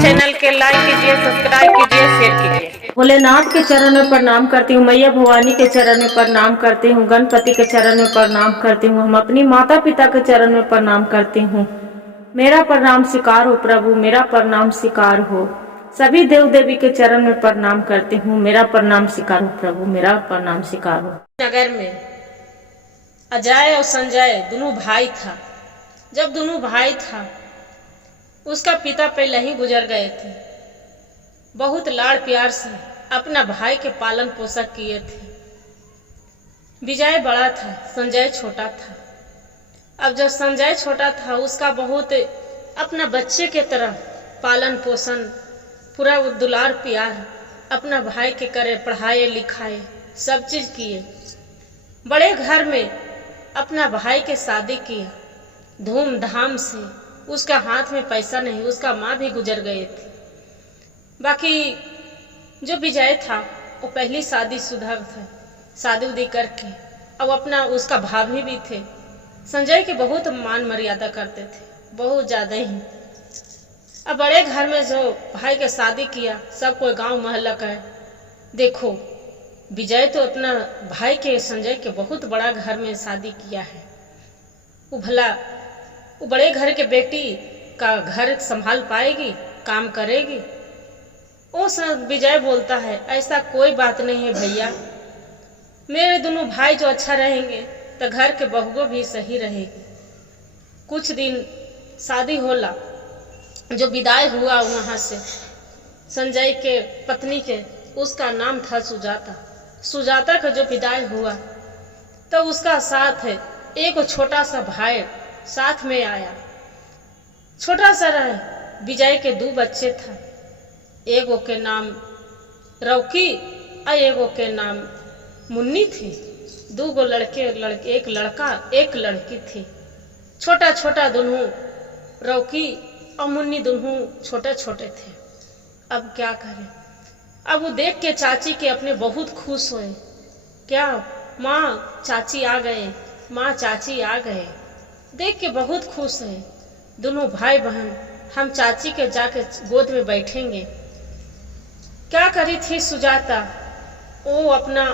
Channel के like कीजिए, subscribe कीजिए, शेयर कीजिए। भोलेनाथ के चरण में प्रणाम करती हूँ, मैया भवानी के चरण में प्रणाम करती हूँ, गणपति के चरण में प्रणाम करती हूँ, हम अपनी माता पिता के चरण में प्रणाम करती हूँ। मेरा प्रणाम स्वीकार हो प्रभु, मेरा प्रणाम स्वीकार हो। सभी देव देवी के चरण में प्रणाम करती हूँ, मेरा प्रणाम स्वीकार हो प्रभु, मेरा प्रणाम स्वीकार हो। नगर में अजय और संजय दोनों भाई था। जब दोनों भाई था, उसका पिता पहले ही गुजर गए थे। बहुत लाड़ प्यार से अपना भाई के पालन पोषण किए थे। विजय बड़ा था, संजय छोटा था। अब जब संजय छोटा था, उसका बहुत अपना बच्चे के तरह पालन पोषण, पूरा दुलार प्यार अपना भाई के करे, पढ़ाए लिखाए सब चीज किए। बड़े घर में अपना भाई के शादी किया धूमधाम से। उसका हाथ में पैसा नहीं, उसका माँ भी गुजर गए थे। बाकी जो विजय था वो पहली शादीशुदा था, शादी उदी करके। अब अपना उसका भाभी भी थे। संजय के बहुत मान मर्यादा करते थे, बहुत ज्यादा ही। अब बड़े घर में जो भाई के शादी किया, सब कोई गांव मोहल्ला का देखो, विजय तो अपना भाई के संजय के बहुत बड़ा घर में शादी किया है। वो भला वो बड़े घर के बेटी का घर संभाल पाएगी, काम करेगी? वो विजय बोलता है, ऐसा कोई बात नहीं है भैया, मेरे दोनों भाई जो अच्छा रहेंगे तो घर के बहुओं भी सही रहेगी। कुछ दिन शादी होला, जो विदाई हुआ वहां से संजय के पत्नी के, उसका नाम था सुजाता। सुजाता का जो विदाई हुआ तो उसका साथ एक छोटा सा भाई साथ में आया। छोटा सा रहे। विजय के दो बच्चे था, एगो के नाम रौकी और एगो के नाम मुन्नी थी। दो गो लड़के, एक लड़का एक लड़की थी। छोटा छोटा दोनों, रौकी और मुन्नी दोनों छोटे छोटे थे। अब क्या करें? अब वो देख के चाची के अपने बहुत खुश हुए। क्या माँ चाची आ गए, माँ चाची आ गए, देख के बहुत खुश है। दोनों भाई बहन, हम चाची के जाके गोद में बैठेंगे। क्या करी थी सुजाता? वो अपना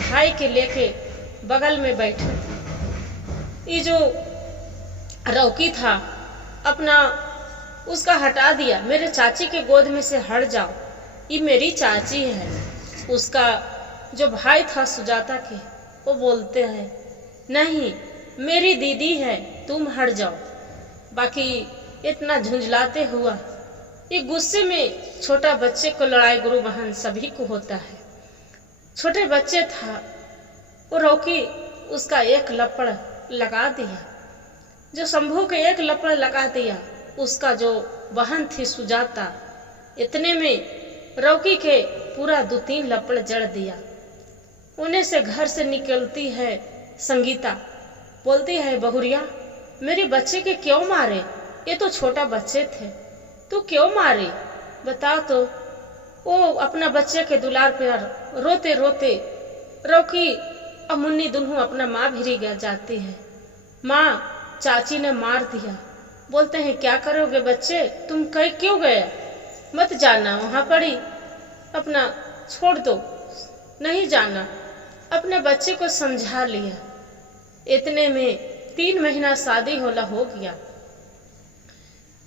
भाई के लेके बगल में बैठे थे। ये जो रौकी था अपना उसका हटा दिया, मेरे चाची के गोद में से हट जाओ, ये मेरी चाची है। उसका जो भाई था सुजाता के, वो बोलते हैं नहीं मेरी दीदी है, तुम हट जाओ। बाकी इतना झुंझलाते हुआ, ये गुस्से में छोटा बच्चे को लड़ाई गुरु बहन सभी को होता है। छोटे बच्चे था, वो रौकी उसका एक लपड़ लगा दिया। जो शंभू के एक लपड़ लगा दिया, उसका जो बहन थी सुजाता, इतने में रौकी के पूरा 2-3 लपड़ जड़ दिया। उन्हें से घर से निकलती है संगीता, बोलती है बहुरिया मेरे बच्चे के क्यों मारे? ये तो छोटा बच्चे थे, तू क्यों मारे बता तो। वो अपना बच्चे के दुलार प्यार रोते रोते रौकी और मुन्नी दोनों अपना माँ भिरी गया जाती है। माँ चाची ने मार दिया। बोलते हैं क्या करोगे बच्चे, तुम कहीं क्यों गए? मत जाना वहां पड़ी, अपना छोड़ दो, नहीं जाना। अपने बच्चे को समझा लिया। इतने में 3 महीना शादी होला हो गया।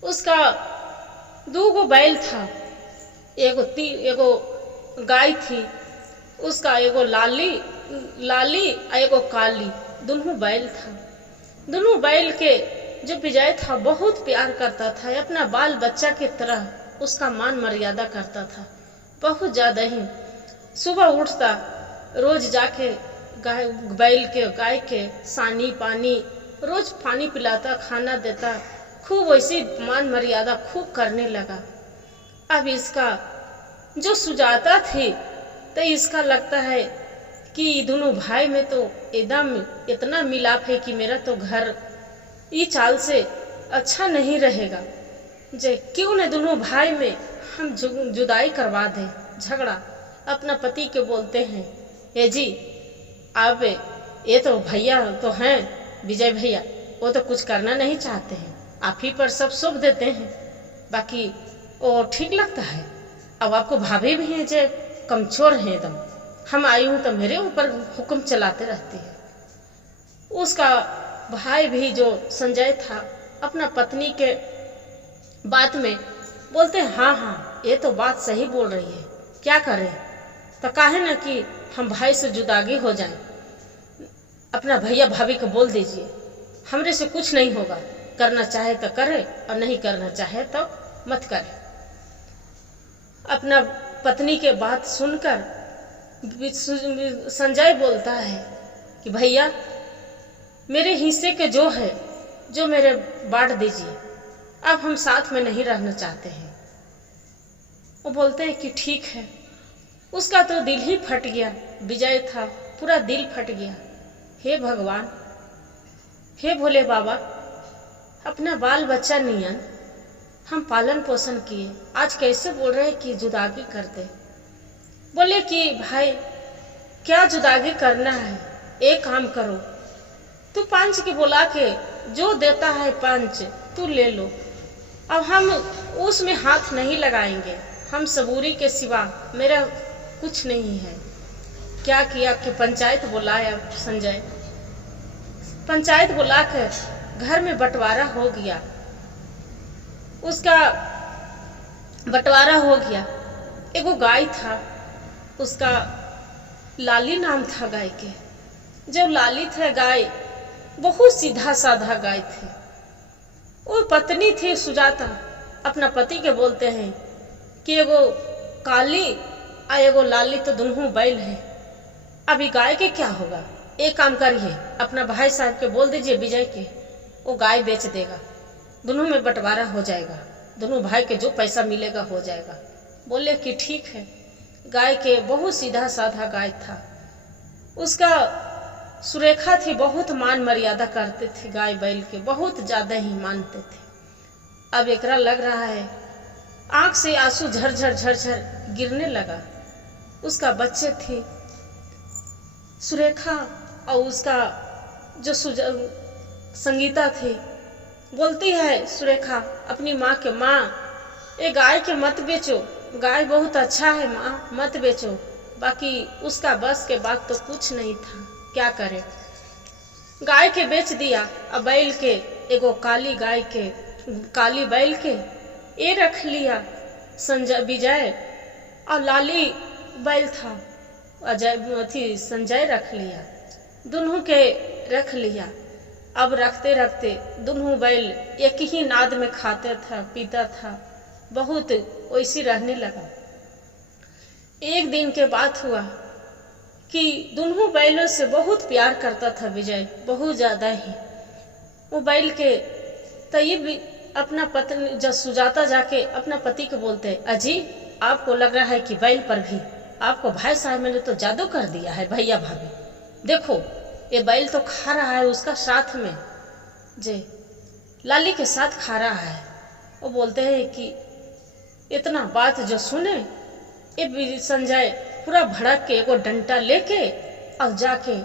उसका 2 गो बैल था, एगो गाय थी, उसका एगो लाली और एगो काली, दोनों बैल था। दोनों बैल के जो विजय था बहुत प्यार करता था, अपना बाल बच्चा की तरह उसका मान मर्यादा करता था, बहुत ज्यादा ही। सुबह उठता, रोज जाके गाय के सानी पानी रोज पानी पिलाता, खाना देता, खूब वैसी मान मर्यादा खूब करने लगा। अब इसका जो सुजाता थी, तो इसका लगता है कि दोनों भाई में तो एकदम इतना मिलाप है कि मेरा तो घर ये चाल से अच्छा नहीं रहेगा। जे क्यों न दोनों भाई में हम जुदाई करवा दें, झगड़ा। अपना पति के बोलते हैं, ये जी आप ये तो भैया तो हैं विजय भैया, वो तो कुछ करना नहीं चाहते हैं, आप ही पर सब सौंप देते हैं, बाकी वो ठीक लगता है। अब आपको भाभी भी हैं जो कमजोर हैं एकदम, हम आई हूँ तो मेरे ऊपर हुक्म चलाते रहती है। उसका भाई भी जो संजय था अपना पत्नी के बात में बोलते हैं, हाँ हाँ ये तो बात सही बोल रही है, क्या करें, तो काहे ना कि हम भाई से जुदागी हो जाएं। अपना भैया भाभी को बोल दीजिए, हमरे से कुछ नहीं होगा, करना चाहे तो करे और नहीं करना चाहे तो मत करे। अपना पत्नी के बात सुनकर संजय बोलता है कि भैया मेरे हिस्से के जो है जो मेरे बांट दीजिए, अब हम साथ में नहीं रहना चाहते हैं। वो बोलते हैं कि ठीक है। उसका तो दिल ही फट गया, विजय था, पूरा दिल फट गया। हे भगवान, हे भोले बाबा, अपना बाल बच्चा नियन हम पालन पोषण किए, आज कैसे बोल रहे हैं कि जुदागी कर दे। बोले कि भाई क्या जुदागी करना है, एक काम करो, तू पंच के बुला के जो देता है पंच तू ले लो, अब हम उसमें हाथ नहीं लगाएंगे, हम सबूरी के सिवा मेरा कुछ नहीं है। क्या किया कि पंचायत बुलाया संजय, पंचायत बुलाकर घर में बंटवारा हो गया। उसका बंटवारा हो गया। एगो गाय था, उसका लाली नाम था गाय के। जब लाली था गाय, बहुत सीधा साधा गाय थे। वो पत्नी थी सुजाता, अपना पति के बोलते हैं कि एगो काली और एगो लाली तो दोनों बैल है, अभी गाय के क्या होगा, एक काम करिए अपना भाई साहब के बोल दीजिए विजय के, वो गाय बेच देगा, दोनों में बंटवारा हो जाएगा, दोनों भाई के जो पैसा मिलेगा हो जाएगा। बोले कि ठीक है। गाय के बहुत सीधा साधा गाय था। उसका सुरेखा थी, बहुत मान मर्यादा करते थे, गाय बैल के बहुत ज्यादा ही मानते थे। अब एकरा लग रहा है आंख से आंसू झरझर झरझर गिरने लगा। उसका बच्चे थे सुरेखा और उसका जो संगीता थी। बोलती है सुरेखा अपनी माँ के, माँ ये गाय के मत बेचो, गाय बहुत अच्छा है माँ, मत बेचो। बाकी उसका बस के बात तो कुछ नहीं था, क्या करे। गाय के बेच दिया। अब बैल के एगो काली गाय के, काली बैल के ये रख लिया संजय विजय, और लाली बैल था अजय थी संजय रख लिया, दोनों के रख लिया। अब रखते रखते दोनों बैल एक ही नाद में खाते था पीता था, बहुत वैसी रहने लगा। एक दिन के बात हुआ कि दोनों बैलों से बहुत प्यार करता था विजय, बहुत ज्यादा ही। वो बैल के तब अपना पत्नी जब सुजाता जाके अपना पति को बोलते, अजी आपको लग रहा है कि बैल पर भी आपको भाई साहब ने तो जादू कर दिया है, भैया भाभी देखो ये बैल तो खा रहा है उसका साथ में, जे लाली के साथ खा रहा है। वो बोलते हैं कि इतना बात जो सुने, ये संजय पूरा भड़क के एगो डंटा लेके और जाके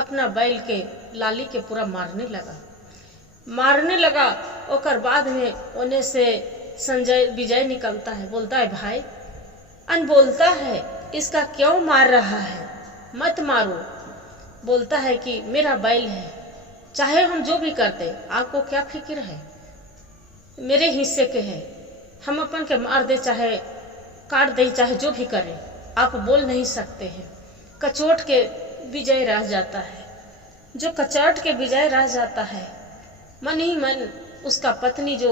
अपना बैल के लाली के पूरा मारने लगा। ओकर बाद में ओने से संजय विजय निकलता है, बोलता है भाई अन बोलता है इसका क्यों मार रहा है, मत मारो। बोलता है कि मेरा बैल है, चाहे हम जो भी करते आपको क्या फिक्र है, मेरे हिस्से के है, हम अपन के मार दे चाहे काट दे चाहे जो भी करे, आप बोल नहीं सकते हैं। कचोट के विजय रह जाता है। जो कचोट के विजय रह जाता है, मन ही मन उसका पत्नी जो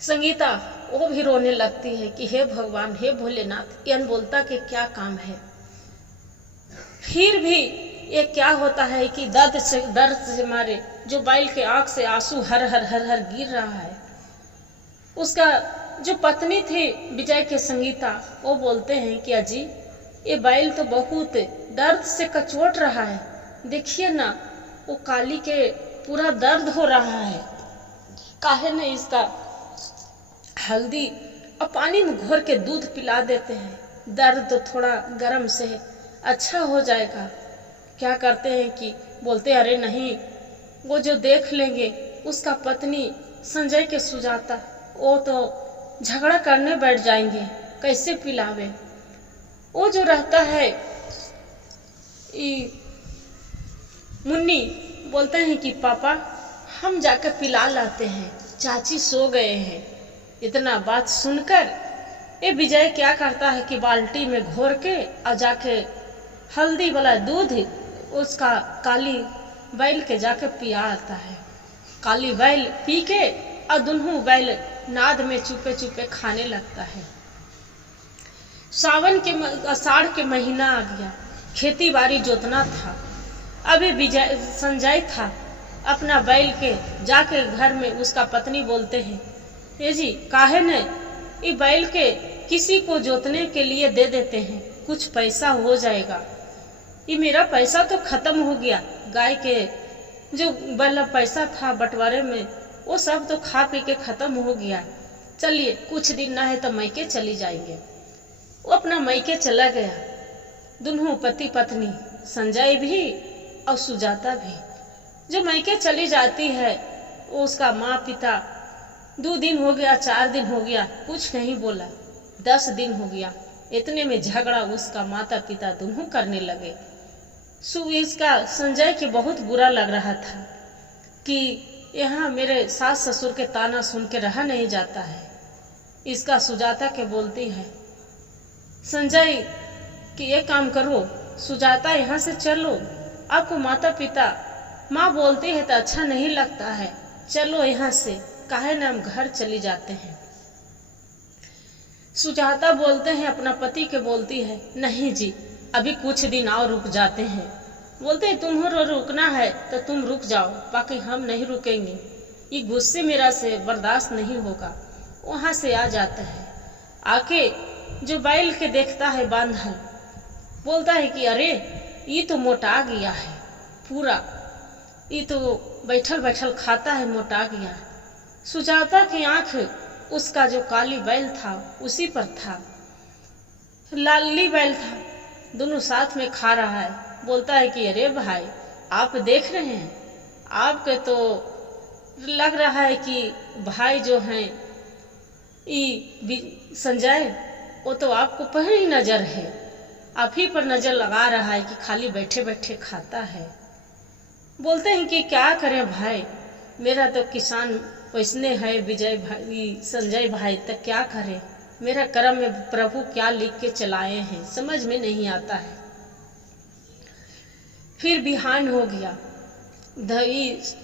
संगीता वो भी रोने लगती है कि हे भगवान हे भोलेनाथ, ये अनबोलता के क्या काम है। फिर भी ये क्या होता है कि दर्द से मारे जो बैल के आंख से आंसू हर हर गिर रहा है। उसका जो पत्नी थी विजय के संगीता, वो बोलते हैं कि अजी ये बैल तो बहुत दर्द से कचोट रहा है, देखिए ना वो काली के पूरा दर्द हो रहा है, काहे ने इसका हल्दी और पानी में घोर के दूध पिला देते हैं, दर्द तो थोड़ा गर्म से अच्छा हो जाएगा। क्या करते हैं कि बोलते अरे नहीं, वो जो देख लेंगे उसका पत्नी संजय के सुजाता वो तो झगड़ा करने बैठ जाएंगे, कैसे पिलावे। वो जो रहता है मुन्नी बोलते हैं कि पापा हम जाकर पिला लाते हैं, चाची सो गए हैं। इतना बात सुनकर ये विजय क्या करता है कि बाल्टी में घोर के और जाके हल्दी वाला दूध उसका काली बैल के जाके पिया आता है। काली बैल पी के और दुनू बैल नाद में चुपे चुपे खाने लगता है। सावन के आषाढ़ के महीना आ गया, खेती बाड़ी जोतना था। अभी विजय संजय था अपना बैल के जाके घर में उसका पत्नी बोलते हैं, ये जी काहे ने ये बैल के किसी को जोतने के लिए दे देते हैं, कुछ पैसा हो जाएगा। ये मेरा पैसा तो खत्म हो गया, गाय के जो वाला पैसा था बंटवारे में वो सब तो खा पी के खत्म हो गया। चलिए कुछ दिन ना है तो मैके चली जाएंगे। वो अपना मैके चला गया। दोनों पति पत्नी संजय भी और सुजाता भी। जो मैके चली जाती है वो उसका माँ पिता 2 दिन हो गया, 4 दिन हो गया, कुछ नहीं बोला। 10 दिन हो गया, इतने में झगड़ा उसका माता पिता दोनों करने लगे। इसका संजय के बहुत बुरा लग रहा था कि यहाँ मेरे सास ससुर के ताना सुन के रहा नहीं जाता है। इसका सुजाता के बोलती है संजय कि ये काम करो सुजाता यहाँ से चलो, आपको माता पिता माँ बोलती है तो अच्छा नहीं लगता है, चलो यहाँ से, काहे ना हम घर चली जाते हैं। सुजाता बोलते हैं अपना पति के बोलती है नहीं जी अभी कुछ दिन और रुक जाते हैं। बोलते हैं तुम्हें रुकना है तो तुम रुक जाओ, बाकी हम नहीं रुकेंगे, ये गुस्से मेरा से बर्दाश्त नहीं होगा। वहां से आ जाता है, आके जो बैल के देखता है बांधल, बोलता है कि अरे ये तो मोटा गया है पूरा, ये तो बैठल बैठल खाता है, मोटा गया है। सुजाता की आंख उसका जो काली बैल था उसी पर था, लाली बैल था, दोनों साथ में खा रहा है। बोलता है कि अरे भाई आप देख रहे हैं, आपके तो लग रहा है कि भाई जो हैं संजय वो तो आपको पर ही नजर है, आप ही पर नजर लगा रहा है कि खाली बैठे बैठे खाता है। बोलते हैं कि क्या करें भाई, मेरा तो किसान पैसने है विजय भाई संजय भाई, तक क्या करें, मेरा कर्म में प्रभु क्या लिख के चलाए हैं समझ में नहीं आता है। फिर बिहान हो गया।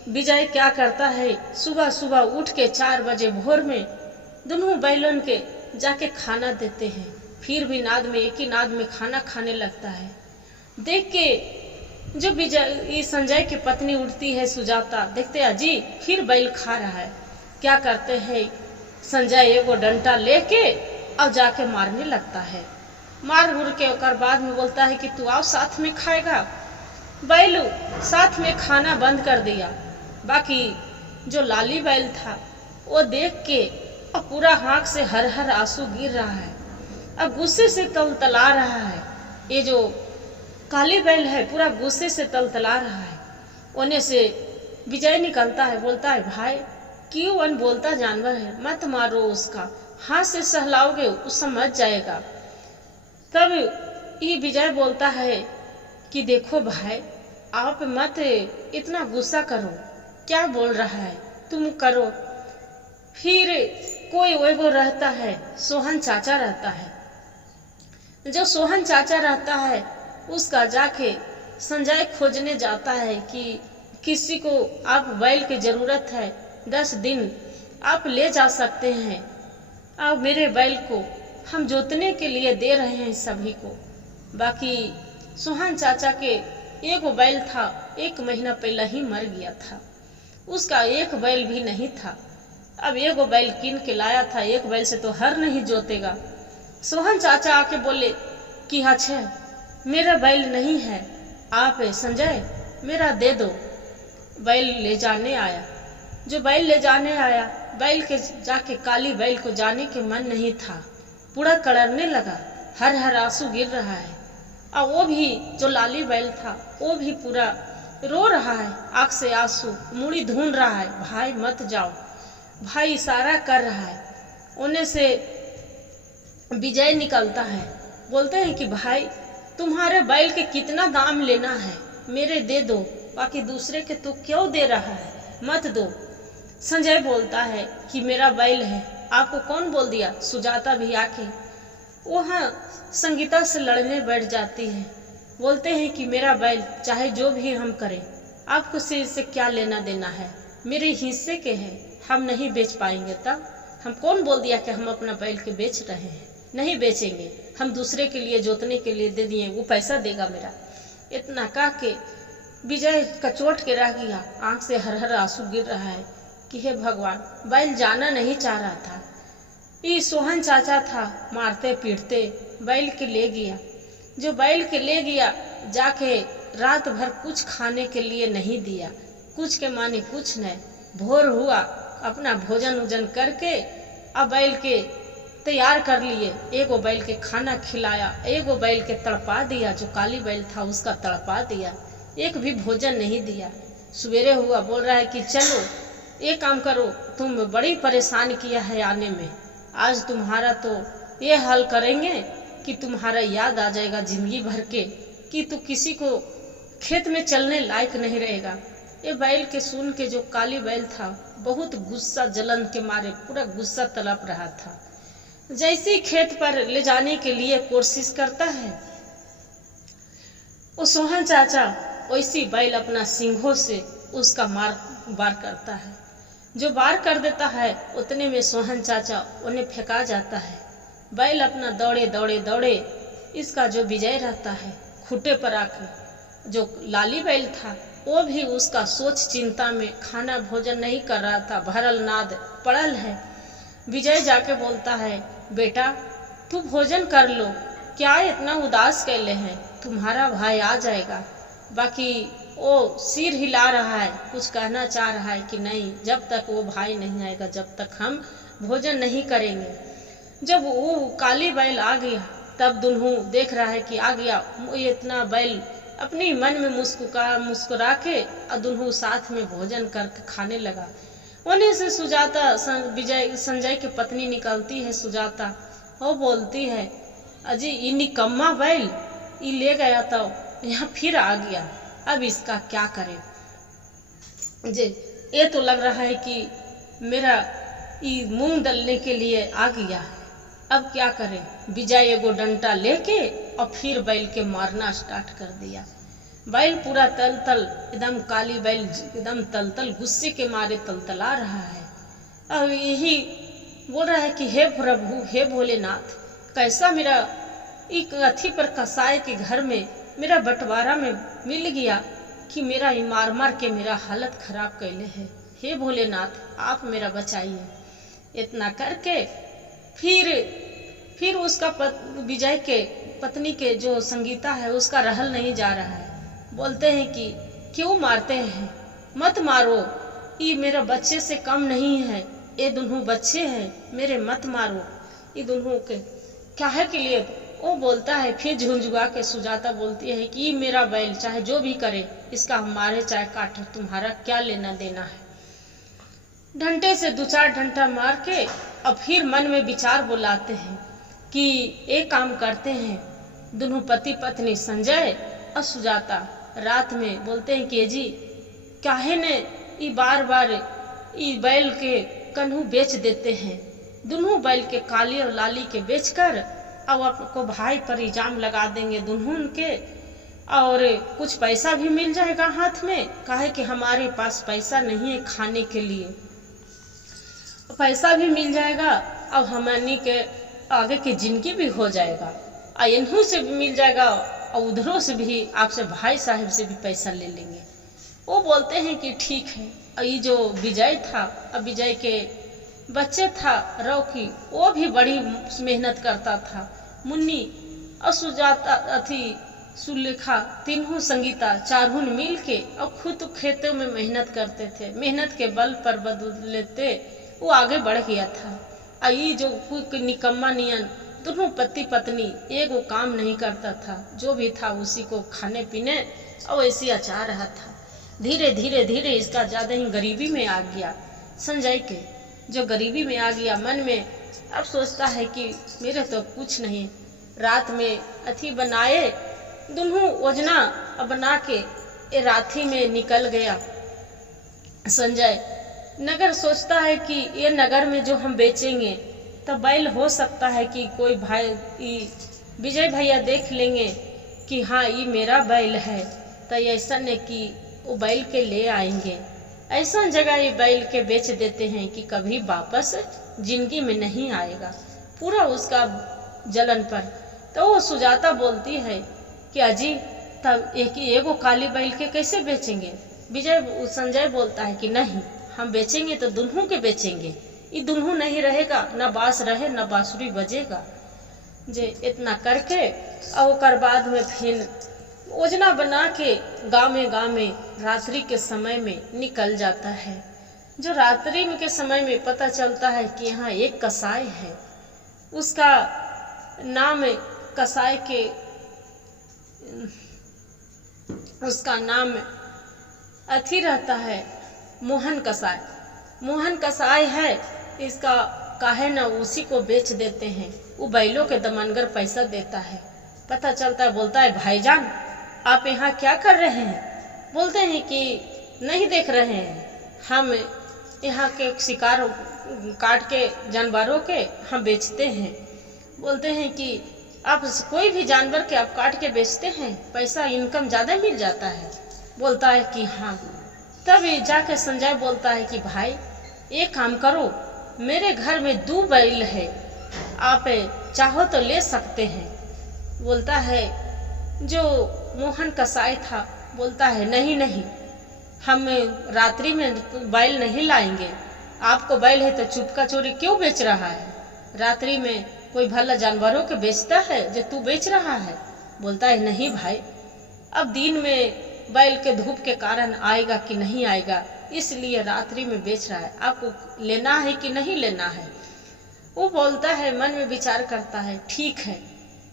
विजय क्या करता है, सुबह सुबह उठ के 4 बजे भोर में दोनों बैलों के जाके खाना देते हैं। फिर भी नाद में एक ही नाद में खाना खाने लगता है। देख के जो विजय संजय की पत्नी उठती है सुजाता, देखते अजी फिर बैल खा रहा है। क्या करते हैं संजय एगो डंटा लेके और जाके मारने लगता है। मार घुर के और बाद में बोलता है कि तू आओ साथ में खाएगा। बैल साथ में खाना बंद कर दिया। बाकी जो लाली बैल था वो देख के और पूरा आँख से हर हर आंसू गिर रहा है, अब गुस्से से तलतला रहा है। ये जो काली बैल है पूरा गुस्से से तलतला रहा है। ओने से विजय निकलता है, बोलता है भाई क्यों अनबोलता जानवर है, मत मारो उसका, हाथ से सहलाओगे वो समझ जाएगा। तब ये विजय बोलता है कि देखो भाई आप मत इतना गुस्सा करो, क्या बोल रहा है तुम करो। फिर कोई वो रहता है, सोहन चाचा रहता है। जो सोहन चाचा रहता है उसका जाके संजय खोजने जाता है कि किसी को आप बैल की जरूरत है, 10 दिन आप ले जा सकते हैं, अब मेरे बैल को हम जोतने के लिए दे रहे हैं सभी को। बाकी सोहन चाचा के एक बैल था, 1 महीना पहले ही मर गया था, उसका एक बैल भी नहीं था। अब एगो बैल कीन के लाया था, एक बैल से तो हर नहीं जोतेगा। सोहन चाचा आके बोले कि अच्छा मेरा बैल नहीं है, आप संजय मेरा दे दो। बैल ले जाने आया। जो बैल ले जाने आया, बैल के जाके काली बैल को जाने के मन नहीं था, पूरा कड़रने लगा, हर हर आंसू गिर रहा है। और वो भी जो लाली बैल था वो भी पूरा रो रहा है, आंख से आंसू, मुड़ी ढूंढ रहा है, भाई मत जाओ। भाई इशारा कर रहा है। उन्हें से विजय निकलता है, बोलते हैं कि भाई तुम्हारे बैल के कितना दाम लेना है, मेरे दे दो, बाकी दूसरे के तो क्यों दे रहा है, मत दो। संजय बोलता है कि मेरा बैल है, आपको कौन बोल दिया। सुजाता भी आके वहाँ संगीता से लड़ने बैठ जाती है, बोलते हैं कि मेरा बैल चाहे जो भी हम करें, आपको से इससे क्या लेना देना है, मेरे हिस्से के हैं, हम नहीं बेच पाएंगे। तब हम कौन बोल दिया कि हम अपना बैल के बेच रहे हैं, नहीं बेचेंगे, हम दूसरे के लिए जोतने के लिए दे दिए, वो पैसा देगा मेरा। इतना कह के विजय कचोट के रह गया, आंख से हर हर आंसू गिर रहा है कि हे भगवान, बैल जाना नहीं चाह रहा था। ये सोहन चाचा था, मारते पीटते बैल के ले गया। जो बैल के ले गया, जाके रात भर कुछ खाने के लिए नहीं दिया, कुछ के माने कुछ नहीं। भोर हुआ, अपना भोजन उजन करके अब बैल के तैयार कर लिए, एगो बैल के खाना खिलाया, एगो बैल के तड़पा दिया, जो काली बैल था उसका तड़पा दिया, एक भी भोजन नहीं दिया। सवेरे हुआ, बोल रहा है कि चलो ये काम करो, तुम बड़ी परेशान किया है आने में, आज तुम्हारा तो ये हाल करेंगे कि तुम्हारा याद आ जाएगा जिंदगी भर के, कि तू किसी को खेत में चलने लायक नहीं रहेगा। ये बैल के सुन के जो काली बैल था बहुत गुस्सा, जलन के मारे पूरा गुस्सा तड़प रहा था। जैसे ही खेत पर ले जाने के लिए कोशिश करता है, वो सोहन चाचा वैसी बैल अपना सिंघों से उसका वार करता है। जो वार कर देता है उतने में सोहन चाचा उन्हें फेंका जाता है। बैल अपना दौड़े दौड़े दौड़े, इसका जो विजय रहता है खूटे पर आकर, जो लाली बैल था वो भी उसका सोच चिंता में खाना भोजन नहीं कर रहा था, भरल नाद पड़ल है। विजय जाके बोलता है, बेटा तू भोजन कर लो, क्या इतना उदास कैले हैं, तुम्हारा भाई आ जाएगा। बाकी वो सिर हिला रहा है, कुछ कहना चाह रहा है कि नहीं, जब तक वो भाई नहीं आएगा जब तक हम भोजन नहीं करेंगे। जब वो काली बैल आ गया तब दुन्हू देख रहा है कि आ गया, ये इतना बैल अपनी मन में मुस्कुरा के और दुन्हू साथ में भोजन करके खाने लगा। उन्हीं से सुजाता संजय की पत्नी निकलती है, सुजाता, वो बोलती है, अजी ये निकम्मा बैल ये ले गया तो यहाँ फिर आ गया, अब इसका क्या करें। जी ये तो लग रहा है कि मेरा ये मूंग दलने के लिए आ गया है, अब क्या करें। विजय एगो डंटा लेके और फिर बैल के मारना स्टार्ट कर दिया। बैल पूरा तल एकदम काली बैल एकदम तल गुस्से के मारे तलतला रहा है। अब यही बोल रहा है कि हे प्रभु, हे भोलेनाथ, कैसा मेरा एक अथी पर कसाई के घर में मेरा बंटवारा में मिल गया कि मेरा मार मार के मेरा हालत खराब कैले है। हे भोलेनाथ आप मेरा बचाइए। इतना करके फिर उसका विजय के पत्नी के जो संगीता है उसका रहल नहीं जा रहा है। बोलते हैं कि क्यों मारते हैं, मत मारो, ये मेरा बच्चे से कम नहीं है, ये दोनों बच्चे हैं मेरे, मत मारो ये दोनों के काहे के लिए। वो बोलता है, फिर झुंझुआ के सुजाता बोलती है कि मेरा बैल चाहे जो भी करे, इसका हम मारे चाहे काटे, तुम्हारा क्या लेना देना है। डंटे से 2-4 डंटा मार के और फिर मन में विचार बुलाते हैं कि एक काम करते हैं। दोनों पति पत्नी संजय और सुजाता रात में बोलते हैं कि जी काहे ने ये बार बार ये बैल के कन्हू बेच देते हैं। दोनों बैल के काली और लाली के बेचकर अब आपको भाई पर इल्जाम लगा देंगे दोनों के, और कुछ पैसा भी मिल जाएगा हाथ में, काहे कि हमारे पास पैसा नहीं है खाने के लिए, पैसा भी मिल जाएगा और हमनी के आगे की जिंदगी भी हो जाएगा, और इन्हों से भी मिल जाएगा और उधरों से भी आपसे भाई साहब से भी पैसा ले लेंगे। वो बोलते हैं कि ठीक है। और ये जो विजय था, अब विजय के बच्चे था रॉकी, वो भी बड़ी मेहनत करता था। मुन्नी और सुजाता अथी सुलेखा, तीनों संगीता, चारों मिल के और खुद खेतों में मेहनत करते थे। मेहनत के बल पर बदल लेते वो आगे बढ़ गया था। और ये जो कोई निकम्मा नियन दोनों पति पत्नी एक वो काम नहीं करता था, जो भी था उसी को खाने पीने और ऐसी अचार रहा था। धीरे धीरे धीरे इसका ज़्यादा ही गरीबी में आ गया। संजय के जो गरीबी में आ गया, मन में अब सोचता है कि मेरे तो कुछ नहीं। रात में अथी बनाए दुनू योजना बना के ये राथी में निकल गया। संजय नगर सोचता है कि ये नगर में जो हम बेचेंगे तो बैल हो सकता है कि कोई भाई विजय भैया देख लेंगे कि हाँ ये मेरा बैल है, तो ऐसा ने कि वो बैल के ले आएंगे। ऐसा जगह ये बैल के बेच देते हैं कि कभी वापस जिंदगी में नहीं आएगा। पूरा उसका जलन पर तो वो सुजाता बोलती है कि अजी तब एगो काली बैल के कैसे बेचेंगे। संजय बोलता है कि नहीं, हम बेचेंगे तो दुल्हू के बेचेंगे, ये दुल्हू नहीं रहेगा, न बांस रहे न बांसुरी बजेगा। जे इतना करके और बाद में फिर योजना बना के गाँव में रात्रि के समय में निकल जाता है। जो रात्रि के समय में पता चलता है कि यहाँ एक कसाई है, उसका नाम कसाई के उसका नाम अथी रहता है मोहन कसाई। मोहन कसाई है, इसका काहे न उसी को बेच देते हैं। वो बैलों के दमनगर पैसा देता है। पता चलता है, बोलता है भाईजान आप यहाँ क्या कर रहे हैं। बोलते हैं कि नहीं देख रहे हैं, हम यहाँ के शिकार काट के जानवरों के हम बेचते हैं। बोलते हैं कि आप कोई भी जानवर के आप काट के बेचते हैं, पैसा इनकम ज़्यादा मिल जाता है। बोलता है कि हाँ। तब जाके संजय बोलता है कि भाई एक काम करो, मेरे घर में 2 बैल है, आप चाहो तो ले सकते हैं। बोलता है जो मोहन कसाई था, बोलता है नहीं नहीं, हम रात्रि में बैल नहीं लाएंगे। आपको बैल है तो चुपका चोरी क्यों बेच रहा है। रात्रि में कोई भला जानवरों के बेचता है जो तू बेच रहा है। बोलता है नहीं भाई, अब दिन में बैल के धूप के कारण आएगा कि नहीं आएगा, इसलिए रात्रि में बेच रहा है। आपको लेना है कि नहीं लेना है। वो बोलता है, मन में विचार करता है, ठीक है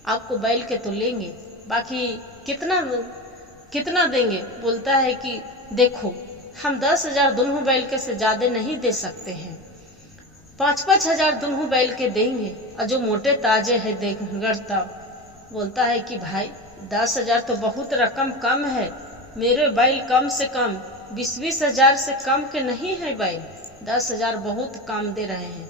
आपको बैल के तो लेंगे, बाकी कितना देंगे। बोलता है कि देखो हम 10,000 दोनों बैल के से ज्यादा नहीं दे सकते हैं, 5-5 हजार दोनों बैल के देंगे, और जो मोटे ताजे है देंगे। तब बोलता है कि भाई 10,000 तो बहुत रकम कम है, मेरे बैल कम से कम 20-20 हजार से कम के नहीं है बैल, 10,000 बहुत कम दे रहे हैं।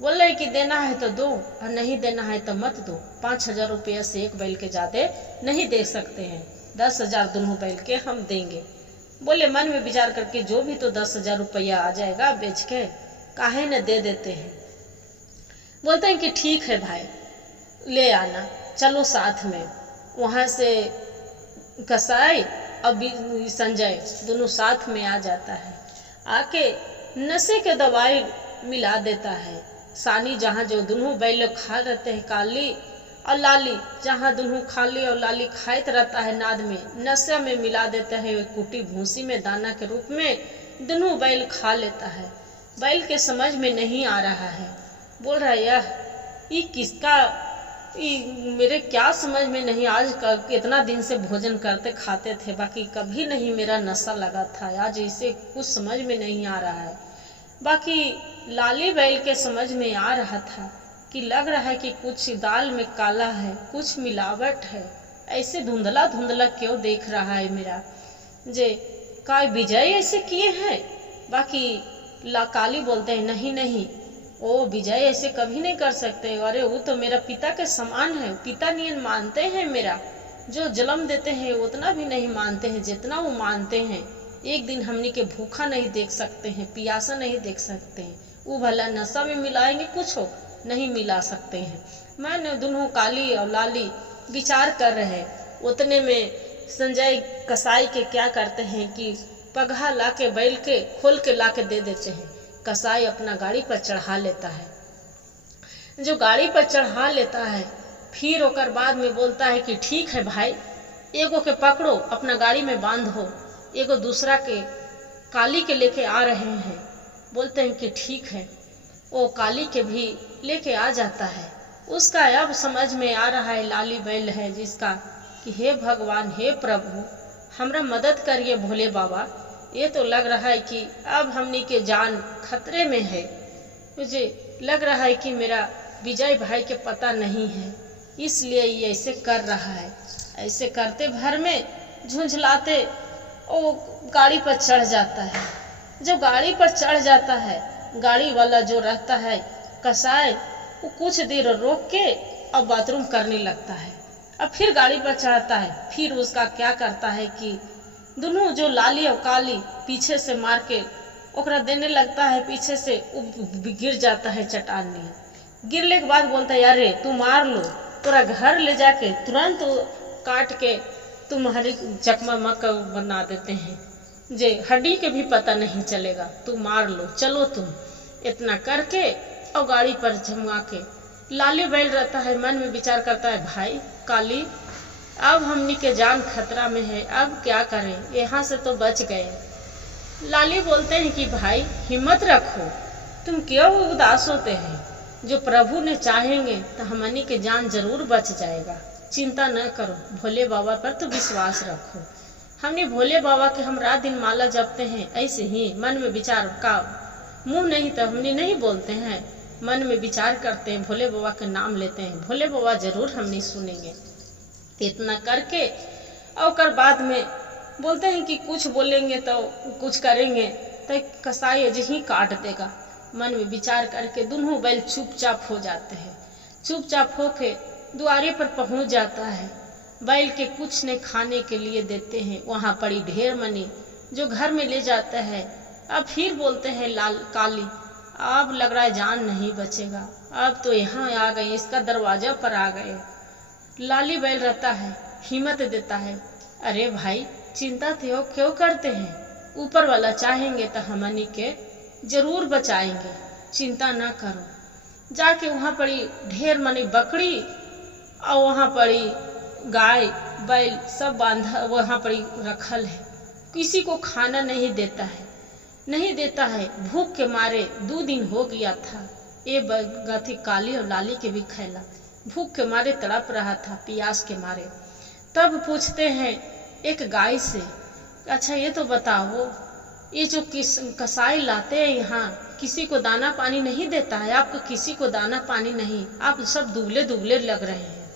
बोल रहे कि देना है तो दो और नहीं देना है तो मत दो, 5,000 रुपया से एक बैल के ज्यादा नहीं दे सकते हैं, 10,000 दोनों बैल के हम देंगे। बोले मन में विचार करके जो भी तो 10,000 रुपया आ जाएगा बेच के, काहे न दे देते हैं। बोलते हैं कि ठीक है भाई ले आना, चलो साथ में। वहां से कसाई और संजय दोनों साथ में आ जाता है। आके नशे के दवाई मिला देता है। सानी जहाँ जो दोनों बैल खा रहते हैं, काली और लाली जहाँ दोनों खाली और लाली खाते रहता है, नाद में नशे में मिला देता है। कुटी भूसी में दाना के रूप में दोनों बैल खा लेता है। बैल के समझ में नहीं आ रहा है, बोल रहा है ये किसका, मेरे क्या समझ में नहीं। आज इतना दिन से भोजन करते खाते थे, बाकी कभी नहीं मेरा नशा लगा था, आज इसे कुछ समझ में नहीं आ रहा है। बाकी लाली बैल के समझ में आ रहा था कि लग रहा है कि कुछ दाल में काला है, कुछ मिलावट है, ऐसे धुंधला धुंधला क्यों देख रहा है मेरा, जे काय विजय ऐसे किए हैं। बाकी काली बोलते हैं नहीं नहीं, ओ विजय ऐसे कभी नहीं कर सकते, अरे वो तो मेरा पिता के समान है, पिता नियन मानते हैं मेरा, जो जन्म देते हैं उतना भी नहीं मानते हैं जितना वो मानते हैं। एक दिन हमनी के भूखा नहीं देख सकते हैं, पियासा नहीं देख सकते हैं, वो भला नशा में मिलाएंगे, कुछ हो नहीं मिला सकते हैं। मैंने दोनों काली और लाली विचार कर रहे, उतने में संजय कसाई के क्या करते हैं कि पगहा ला के बैल के खोल के ला के दे देते हैं। कसाई अपना गाड़ी पर चढ़ा लेता है। जो गाड़ी पर चढ़ा लेता है फिर ओकर बाद में बोलता है कि ठीक है भाई, एगो के पकड़ो अपना गाड़ी में बांधो, एगो दूसरा के काली के लेके आ रहे हैं। बोलते हैं कि ठीक है, वो काली के भी लेके आ जाता है। उसका अब समझ में आ रहा है लाली बैल है जिसका कि हे भगवान हे प्रभु हमरा मदद करिए भोले बाबा, ये तो लग रहा है कि अब हमनी के जान खतरे में है। मुझे लग रहा है कि मेरा विजय भाई के पता नहीं है, इसलिए ये ऐसे कर रहा है। ऐसे करते भर में झुंझलाते वो गाड़ी पर चढ़ जाता है। जब गाड़ी पर चढ़ जाता है, गाड़ी वाला जो रहता है कसाई, वो कुछ देर रोक के और बाथरूम करने लगता है। अब फिर गाड़ी पर चढ़ता है। फिर उसका क्या करता है कि दोनों जो लाली और काली पीछे से मार के ओकरा देने लगता है। पीछे से गिर जाता है चट्टान में। गिरने के बाद बोलता है, अरे तू मार लो, तोरा घर ले जाके तुरंत काट के तुम्हारी चकमा बना देते हैं, जे हड्डी के भी पता नहीं चलेगा, तू मार लो, चलो तुम। इतना करके और गाड़ी पर झमगा के लाली बैल रहता है, मन में विचार करता है, भाई काली अब हमनी के जान खतरा में है, अब क्या करें, यहाँ से तो बच गए। लाली बोलते हैं कि भाई हिम्मत रखो, तुम क्यों उदास होते हैं, जो प्रभु ने चाहेंगे तो हमनी के जान जरूर बच जाएगा, चिंता न करो, भोले बाबा पर तो विश्वास रखो। हमने भोले बाबा के हम रात दिन माला जपते हैं, ऐसे ही मन में विचार का मुंह नहीं तो हमने नहीं बोलते हैं, मन में विचार करते हैं, भोले बाबा के नाम लेते हैं, भोले बाबा जरूर हमने सुनेंगे। इतना करके और बाद में बोलते हैं कि कुछ बोलेंगे तो कुछ करेंगे तो कसाई अजही काट देगा। मन में विचार करके दोनों बैल चुपचाप हो जाते हैं। चुपचाप होके द्वारे पर पहुंच जाता है। बैल के कुछ ने खाने के लिए देते हैं, वहाँ पड़ी ढेर मनी जो घर में ले जाता है। अब फिर बोलते हैं काली, अब लग रहा है जान नहीं बचेगा, अब तो यहाँ आ गए, इसका दरवाजा पर आ गए। लाली बैल रहता है, हिम्मत देता है, अरे भाई चिंता तो क्यों करते हैं, ऊपर वाला चाहेंगे तो हमनी के जरूर बचाएंगे, चिंता ना करो। जाके वहाँ पड़ी ढेर मनी बकरी और वहाँ पड़ी गाय बैल सब बांधा वहाँ पड़ी रखल है। किसी को खाना नहीं देता है, भूख के मारे 2 दिन हो गया था। ये गथी काली और लाली के भी खैला, भूख के मारे तड़प रहा था, प्यास के मारे। तब पूछते हैं एक गाय से, अच्छा ये तो बताओ, ये जो कसाई लाते हैं यहाँ किसी को दाना पानी नहीं देता है, आपको किसी को दाना पानी नहीं, आप सब दुबले दुबले लग रहे हैं,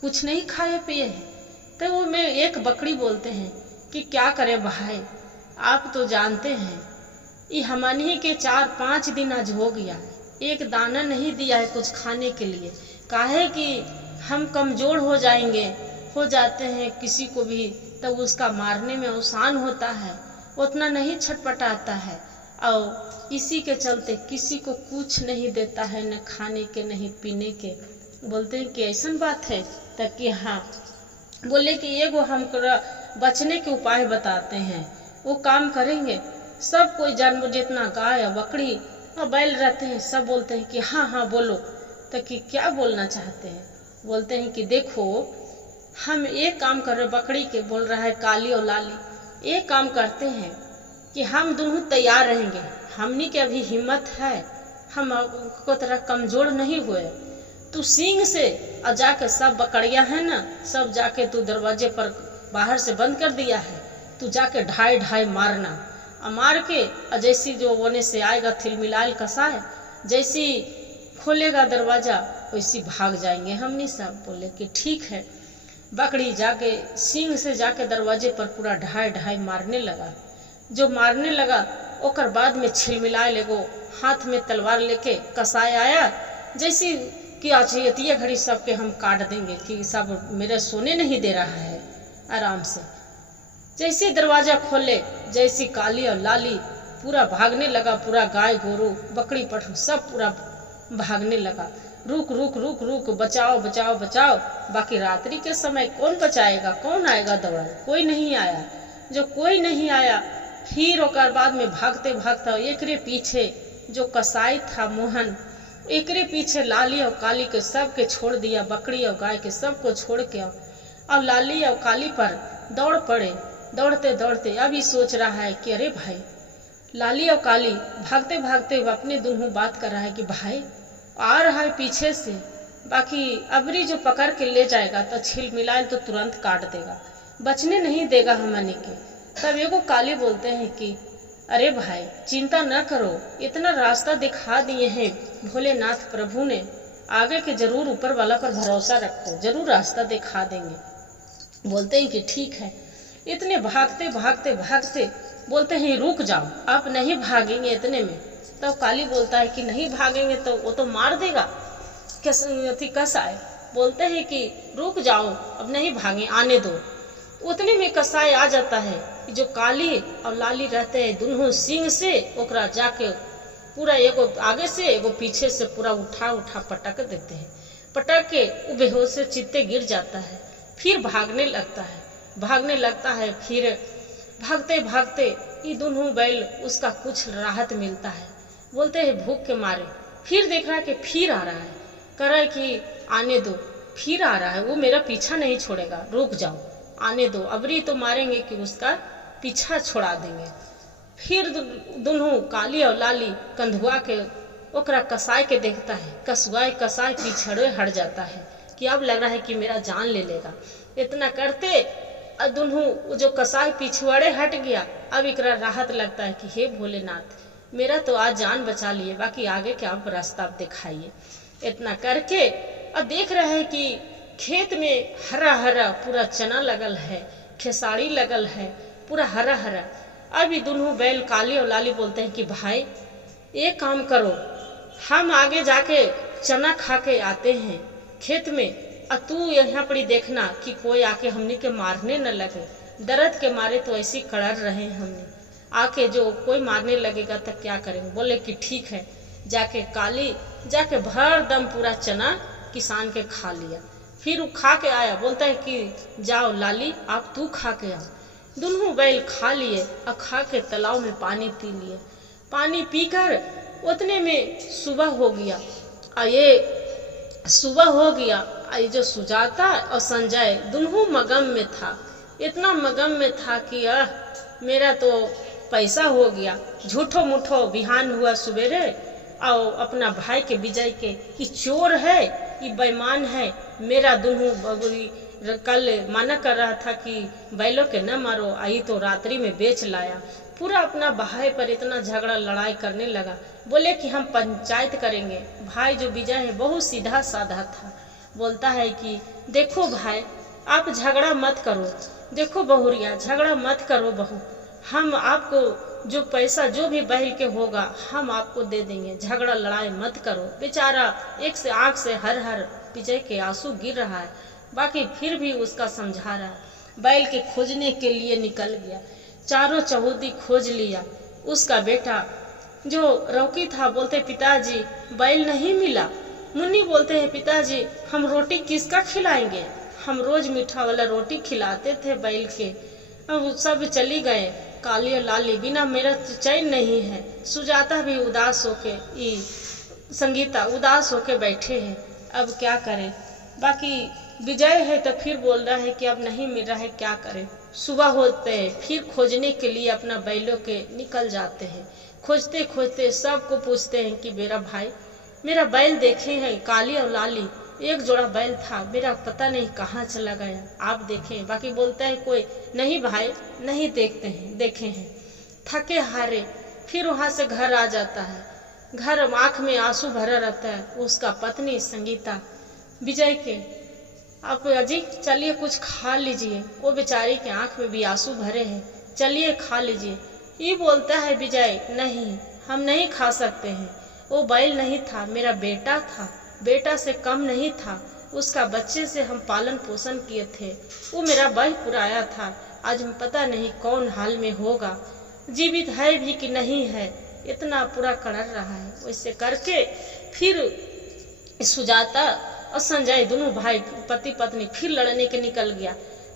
कुछ नहीं खाए पिए हैं। तो वो में एक बकरी बोलते हैं कि क्या करें भाई, आप तो जानते हैं ये हमनी के 4-5 दिन आज हो गया, एक दाना नहीं दिया है कुछ खाने के लिए, काहे कि हम कमजोर हो जाते हैं, किसी को भी तब उसका मारने में आसान होता है, उतना नहीं छटपटाता है, और इसी के चलते किसी को कुछ नहीं देता है, न खाने के नहीं पीने के। बोलते हैं कि ऐसा बात है, ताकि हाँ बोले कि एगो हम बचने के उपाय बताते हैं, वो काम करेंगे। सब कोई जानवर जितना गाय और बकरी और बैल रहते हैं सब बोलते हैं कि हाँ बोलो। तो कि क्या बोलना चाहते हैं, बोलते हैं कि देखो हम एक काम कर रहे, बकरी के बोल रहा है काली और लाली, एक काम करते हैं कि हम दोनों तैयार रहेंगे, हमनी के अभी हिम्मत है, हम को तरह कमजोर नहीं हुए, तू सींग से और जाके सब बकरियां है ना, सब जाके तू दरवाजे पर बाहर से बंद कर दिया है, तू जाके ढाई मारना, और मार के और जैसी जो होने से आएगा थिलमिलाल कसाए, जैसी खोलेगा दरवाजा वैसी भाग जाएंगे हमने। सब बोले कि ठीक है। बकरी जाके सींग से जाके दरवाजे पर पूरा ढाई मारने लगा। जो मारने लगा ओकर बाद में छिलमिलाए लेगो हाथ में तलवार लेके कसाई आया, जैसी कि अचियतिया घड़ी सबके हम काट देंगे, कि सब मेरे सोने नहीं दे रहा है आराम से। जैसे दरवाजा खोले, जैसी काली और लाली पूरा भागने लगा, पूरा गाय गोरू बकरी पठू सब पूरा भागने लगा। रुक बचाओ, बाकी रात्रि के समय कौन बचाएगा, कौन आएगा दौड़ा, कोई नहीं आया। जो कोई नहीं आया फिर ओकर बाद में भागते एकरे पीछे जो कसाई था मोहन, एकरे पीछे लाली और काली के सब के छोड़ दिया, बकरी और गाय के सब को छोड़ के अब लाली और काली पर दौड़ पड़े। दौड़ते अभी सोच रहा है कि अरे भाई, लाली और काली भागते अपने दोनों बात कर रहा है कि भाई आ रहा है पीछे से, बाकी अबरी जो पकड़ के ले जाएगा तो छिलमिलाल तो तुरंत काट देगा, बचने नहीं देगा हमनी के। तब एगो काली बोलते हैं कि अरे भाई चिंता न करो, इतना रास्ता दिखा दिए हैं भोलेनाथ प्रभु ने, आगे के जरूर ऊपर वाला पर भरोसा रखो, जरूर रास्ता दिखा देंगे। बोलते हैं कि ठीक है। इतने भागते भागते भागते बोलते हैं रुक जाओ, आप नहीं भागेंगे इतने में। तब काली बोलता है कि नहीं भागेंगे तो वो तो मार देगा, कसाई बोलते हैं कि रुक जाओ, अब नहीं भागे, आने दो। उतने में कसाई आ जाता है। जो काली और लाली रहते हैं दोनों सिंह से ओकरा जाके पूरा एगो आगे से एगो पीछे से पूरा उठा उठा पटक देते हैं। पटक के वो बेहोश से चित्ते गिर जाता है। फिर भागने लगता है। फिर भागते भागते ये दोनों बैल उसका कुछ राहत मिलता है। बोलते हैं भूख के मारे। फिर देख रहा है कि फिर आ रहा है, कह रहा है कि आने दो, फिर आ रहा है, वो मेरा पीछा नहीं छोड़ेगा, रुक जाओ, आने दो, अबरी तो मारेंगे कि उसका पीछा छोड़ा देंगे। फिर दोनों काली और लाली कंधुआ के ओकरा कसाई के देखता है। कसाई पिछड़े हट जाता है कि अब लग रहा है कि मेरा जान ले लेगा। इतना करते दोनों जो कसाई पिछवाड़े हट गया। अब एकरा राहत लगता है कि हे भोलेनाथ, मेरा तो आज जान बचा लिए, बाकी आगे क्या आप रास्ता आप दिखाइए। इतना करके अब देख रहे हैं कि खेत में हरा हरा पूरा चना लगल है, खेसारी लगल है, पूरा हरा हरा। अभी दोनों बैल काली और लाली बोलते हैं कि भाई एक काम करो, हम आगे जाके चना खा के आते हैं खेत में, और तू यहाँ पर देखना कि कोई आके हमने के मारने न लगे। दर्द के मारे तो ऐसी कड़र रहे हैं हमने, आके जो कोई मारने लगेगा तो क्या करेंगे। बोले कि ठीक है। जाके काली जाके भर दम पूरा चना किसान के खा लिया। फिर वो खा के आया। बोलता है कि जाओ लाली आप तू खा के आओ। दोनों बैल खा लिए और खा के तालाब में पानी पी लिए। पानी पीकर उतने में सुबह हो गया। और ये जो सुजाता और संजय दोनों मगम में था, इतना मगम में था कि मेरा तो पैसा हो गया। झूठो मुठो बिहान हुआ सवेरे और अपना भाई के विजय के कि चोर है, ये बेईमान है, मेरा दोनों बगुरी कल माना कर रहा था कि बैलों के न मारो, आई तो रात्रि में बेच लाया। पूरा अपना भाई पर इतना झगड़ा लड़ाई करने लगा। बोले कि हम पंचायत करेंगे। भाई जो विजय है बहुत सीधा साधा था। बोलता है कि देखो भाई आप झगड़ा मत करो, देखो बहुरिया झगड़ा मत करो बहू, हम आपको जो पैसा जो भी बहल के होगा हम आपको दे देंगे, झगड़ा लड़ाई मत करो। बेचारा एक से आंख से हर हर विजय के आंसू गिर रहा है, बाकी फिर भी उसका समझा रहा है। बैल के खोजने के लिए निकल गया, चारों चौहद्दी खोज लिया। उसका बेटा जो रौकी था बोलते पिताजी बैल नहीं मिला। मुन्नी बोलते हैं पिताजी हम रोटी किसका खिलाएंगे, हम रोज मीठा वाला रोटी खिलाते थे बैल के। अब सब चली गए, काली और लाली, बिना मेरा चैन नहीं है। सुजाता भी उदास होके, संगीता उदास होके बैठे हैं, अब क्या करें। बाकी विजय है तो फिर बोल रहा है कि अब नहीं मिल रहा है, क्या करें। सुबह होते हैं फिर खोजने के लिए अपना बैलों के निकल जाते हैं। खोजते खोजते सबको पूछते हैं कि मेरा भाई, मेरा बैल देखे हैं काली और लाली, एक जोड़ा बैल था, मेरा पता नहीं कहाँ चला गया, आप देखें। बाकी बोलता है कोई नहीं भाई, नहीं देखे हैं। थके हारे फिर वहाँ से घर आ जाता है। घर आँख में आंसू भरा रहता है। उसका पत्नी संगीता विजय के, आप अजी चलिए कुछ खा लीजिए, वो बेचारी के आँख में भी आंसू भरे हैं, चलिए खा लीजिए। ये बोलता है विजय नहीं, हम नहीं खा सकते हैं, वो बैल नहीं था, मेरा बेटा था, बेटा से कम नहीं था, उसका बच्चे से हम पालन पोषण किए थे, वो मेरा बह पुराया था, आज हम पता नहीं कौन हाल में होगा, जीवित है भी कि नहीं है, इतना पूरा कड़र रहा है। वैसे करके फिर सुजाता और संजय दोनों भाई पति पत्नी फिर लड़ने के निकल गया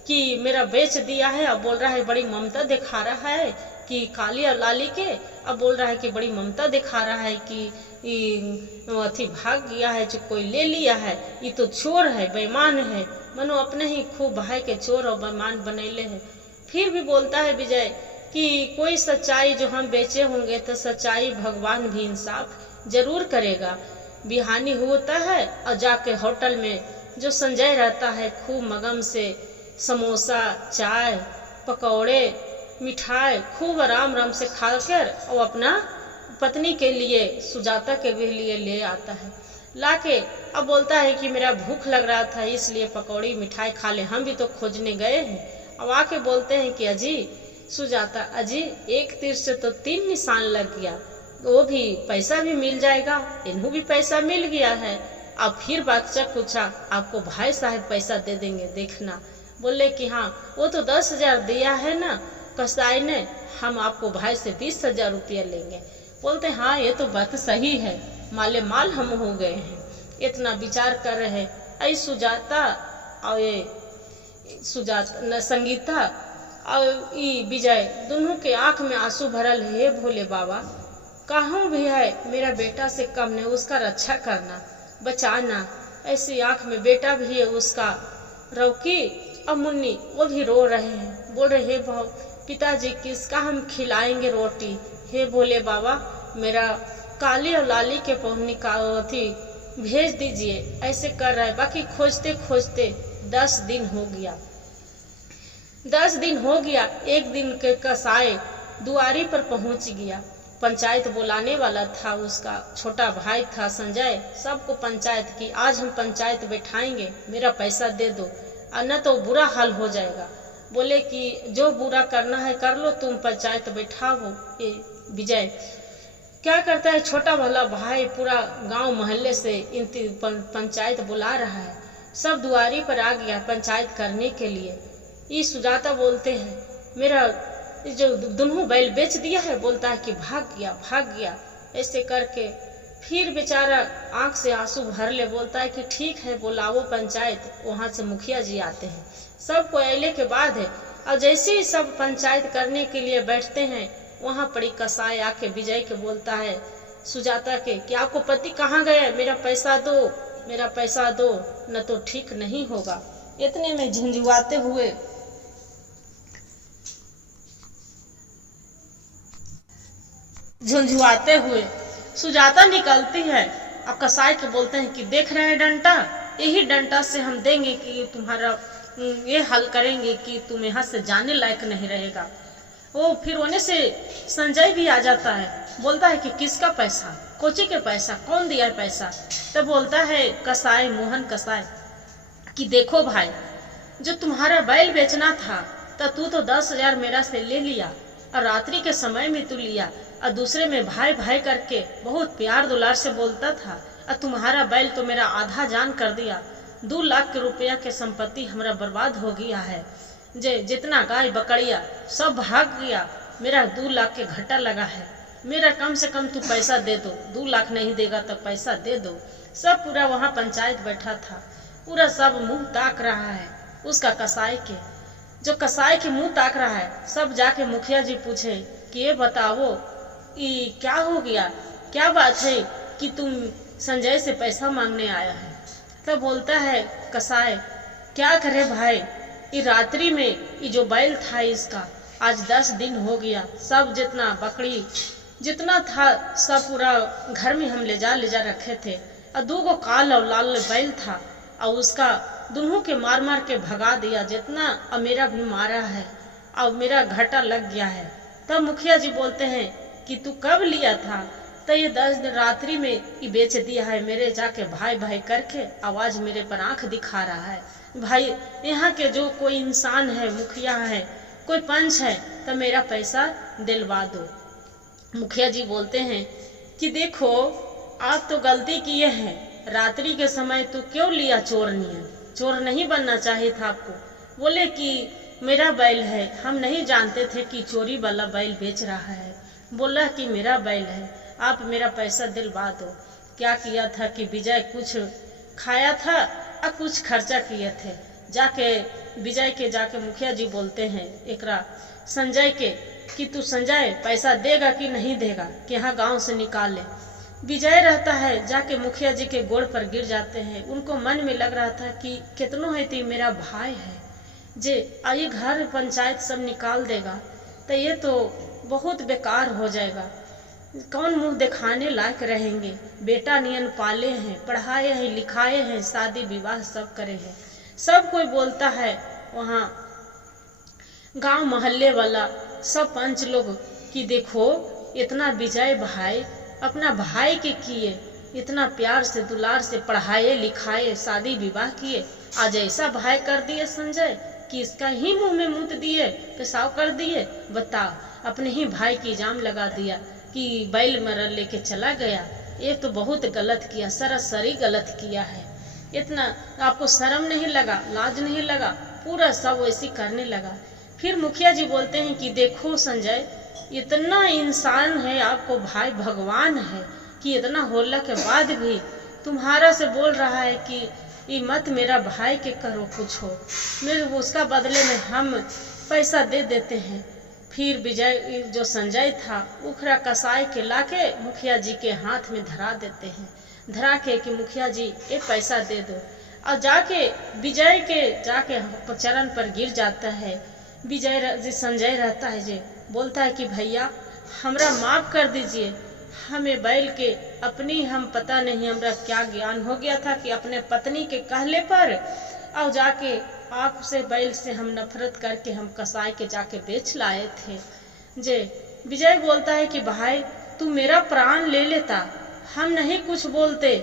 कि मेरा बेच दिया है। अब बोल रहा है बड़ी ममता दिखा रहा है कि काली और लाली के, अब बोल रहा है कि बड़ी ममता दिखा रहा है कि अथी भाग गया है, जो कोई ले लिया है, ये तो चोर है, बेईमान है, मनो अपने ही खूब भाई के चोर और बेईमान बनैले है। फिर भी बोलता है विजय कि कोई सच्चाई जो हम बेचे होंगे तो सच्चाई भगवान भी इंसाफ जरूर करेगा। बिहानी होता है और जाके होटल में जो संजय रहता है खूब मगम से समोसा, चाय, पकौड़े मिठाई खूब आराम आराम से खाकर और अपना पत्नी के लिए, सुजाता के भी लिए ले आता है। लाके अब बोलता है कि मेरा भूख लग रहा था इसलिए पकौड़ी मिठाई खा ले, हम भी तो खोजने गए हैं। अब आके बोलते हैं कि अजी सुजाता, अजी एक तीर से तो 3 निशान लग गया, वो भी पैसा भी मिल जाएगा, इन्हों भी पैसा मिल गया है। अब फिर बादशाह पूछा, आपको भाई साहब पैसा दे देंगे देखना। बोले कि हाँ, वो तो 10,000 दिया है ना कसाई ने, हम आपको भाई से 20,000 रुपया लेंगे। बोलते हाँ ये तो बात सही है, माले माल हम हो गए हैं। इतना विचार कर रहे ऐ सुजाता और ये सुजाता संगीता और ई विजय दोनों के आंख में आंसू भरल है। भोले बाबा कहाँ भी है मेरा बेटा से कम ने, उसका रक्षा करना बचाना। ऐसी आंख में बेटा भी है उसका। रौकी और मुन्नी वो भी रो रहे हैं, बोल रहे हैं पिताजी किसका हम खिलाएंगे रोटी। हे भोले बाबा मेरा काली और लाली के पहुनी का थी भेज दीजिए। ऐसे कर रहे बाकी खोजते खोजते 10 दिन हो गया। 10 दिन हो गया। एक दिन के कसाई दुआरी पर पहुंच गया। पंचायत बुलाने वाला था, उसका छोटा भाई था संजय। सबको पंचायत की, आज हम पंचायत बैठाएंगे, मेरा पैसा दे दो न तो बुरा हाल हो जाएगा। बोले कि जो बुरा करना है कर लो, तुम पंचायत बैठाओ। ये विजय क्या करता है, छोटा वाला भाई पूरा गांव मोहल्ले से पंचायत बुला रहा है। सब दुआरी पर आ गया पंचायत करने के लिए। ये सुजाता बोलते हैं मेरा जो दोनों बैल बेच दिया है, बोलता है कि भाग गया। ऐसे करके फिर बेचारा आंख से आंसू भर ले, बोलता है कि ठीक है बुलाओ पंचायत। वहां से मुखिया जी आते हैं, सबको अयले के बाद है। और जैसे ही सब पंचायत करने के लिए बैठते हैं, वहां पड़ी कसाई आके विजय के बोलता है सुजाता के कि आपको पति कहाँ गए, मेरा पैसा दो न तो ठीक नहीं होगा। इतने में झुंझुआते हुए सुजाता निकलती है। अब कसाई के बोलते हैं कि देख रहे हैं डंडा, यही डंडा से हम देंगे कि तुम्हारा ये हल करेंगे कि तुम यहाँ से जाने लायक नहीं रहेगा। वो फिर होने से संजय भी आ जाता है, बोलता है कि किसका पैसा, कोची के पैसा, कौन दिया है पैसा। तब बोलता है कसाई मोहन कसाई कि देखो भाई, जो तुम्हारा बैल बेचना था तो तू तो 10,000 मेरा से ले लिया और रात्रि के समय में तू लिया, और दूसरे में भाई भाई करके बहुत प्यार दुलार से बोलता था, और तुम्हारा बैल तो मेरा आधा जान कर दिया। 2 लाख के रुपया के संपत्ति हमारा बर्बाद हो गया है। जितना गाय बकरिया सब भाग गया, मेरा 2 लाख के घाटा लगा है। मेरा कम से कम तू पैसा दे दो, 2 लाख नहीं देगा तो पैसा दे दो। सब पूरा वहाँ पंचायत बैठा था, पूरा सब मुंह ताक रहा है उसका कसाई के। जो कसाई के मुंह ताक रहा है, सब जाके मुखिया जी पूछे कि ये बताओ ये क्या हो गया, क्या बात है कि तुम संजय से पैसा मांगने आया है। तब बोलता है कसाई क्या करे भाई, ये रात्रि में ये जो बैल था इसका आज 10 दिन हो गया, सब जितना बकरी जितना था सब पूरा घर में हम ले जा रखे थे, और 2 काल और लाल बैल था, और उसका दोनों के मार के भगा दिया जितना, और मेरा भी मारा है और मेरा घाटा लग गया है। तब मुखिया जी बोलते हैं कि तू कब लिया था। तो ये 10 दिन रात्रि में ये बेच दिया है मेरे, जाके भाई भाई करके आवाज मेरे पर आंख दिखा रहा है। भाई यहाँ के जो कोई इंसान है, मुखिया है, कोई पंच है, तो मेरा पैसा दिलवा दो। मुखिया जी बोलते हैं कि देखो आप तो गलती किए हैं, रात्रि के समय तो क्यों लिया चोर नियन, चोर नहीं बनना चाहिए था आपको। बोले कि मेरा बैल है, हम नहीं जानते थे कि चोरी वाला बैल बेच रहा है। बोला कि मेरा बैल है, आप मेरा पैसा दिलवा दो। क्या किया था कि विजय कुछ खाया था और कुछ खर्चा किए थे। जाके विजय के जाके मुखिया जी बोलते हैं एकरा संजय के कि तू संजय पैसा देगा कि नहीं देगा, कि यहाँ गांव से निकाल ले। विजय रहता है, जाके मुखिया जी के गोड़ पर गिर जाते हैं। उनको मन में लग रहा था कि कितनो है तो मेरा भाई है, जे आइए घर पंचायत सब निकाल देगा तो ये तो बहुत बेकार हो जाएगा, कौन मुंह दिखाने लायक रहेंगे। बेटा नियन पाले हैं, पढ़ाए हैं, लिखाए हैं, शादी विवाह सब करे हैं। सब कोई बोलता है वहाँ गांव मोहल्ले वाला सब पंच लोग कि देखो इतना विजय भाई अपना भाई के किए, इतना प्यार से दुलार से पढ़ाए लिखाए शादी विवाह किए, आज ऐसा भाई कर दिए संजय कि इसका ही मुंह में मूत दिए, पेशाब कर दिए। बताओ, अपने ही भाई की इल्जाम लगा दिया कि बैल मरल लेके चला गया। ये तो बहुत गलत किया, सरासरी गलत किया है। इतना आपको शर्म नहीं लगा, लाज नहीं लगा, पूरा सब वैसी करने लगा। फिर मुखिया जी बोलते हैं कि देखो संजय, इतना इंसान है, आपको भाई भगवान है कि इतना होने के बाद भी तुम्हारा से बोल रहा है कि ये मत मेरा भाई के करो कुछ हो, मेरे उसका बदले में हम पैसा दे देते हैं। फिर विजय जो संजय था उखरा कसाई के लाके मुखिया जी के हाथ में धरा देते हैं, धरा के कि मुखिया जी ये पैसा दे दो। और जाके विजय के जाके चरण पर गिर जाता है। विजय जी संजय रहता है जी, बोलता है कि भैया हमरा माफ कर दीजिए, हमें बैल के अपनी हम पता नहीं हमरा क्या ज्ञान हो गया था कि अपने पत्नी के कहले पर और जाके आपसे बैल से हम नफरत करके हम कसाई के जाके बेच लाए थे। जे विजय बोलता है कि भाई तू मेरा प्राण ले लेता, हम नहीं कुछ बोलते,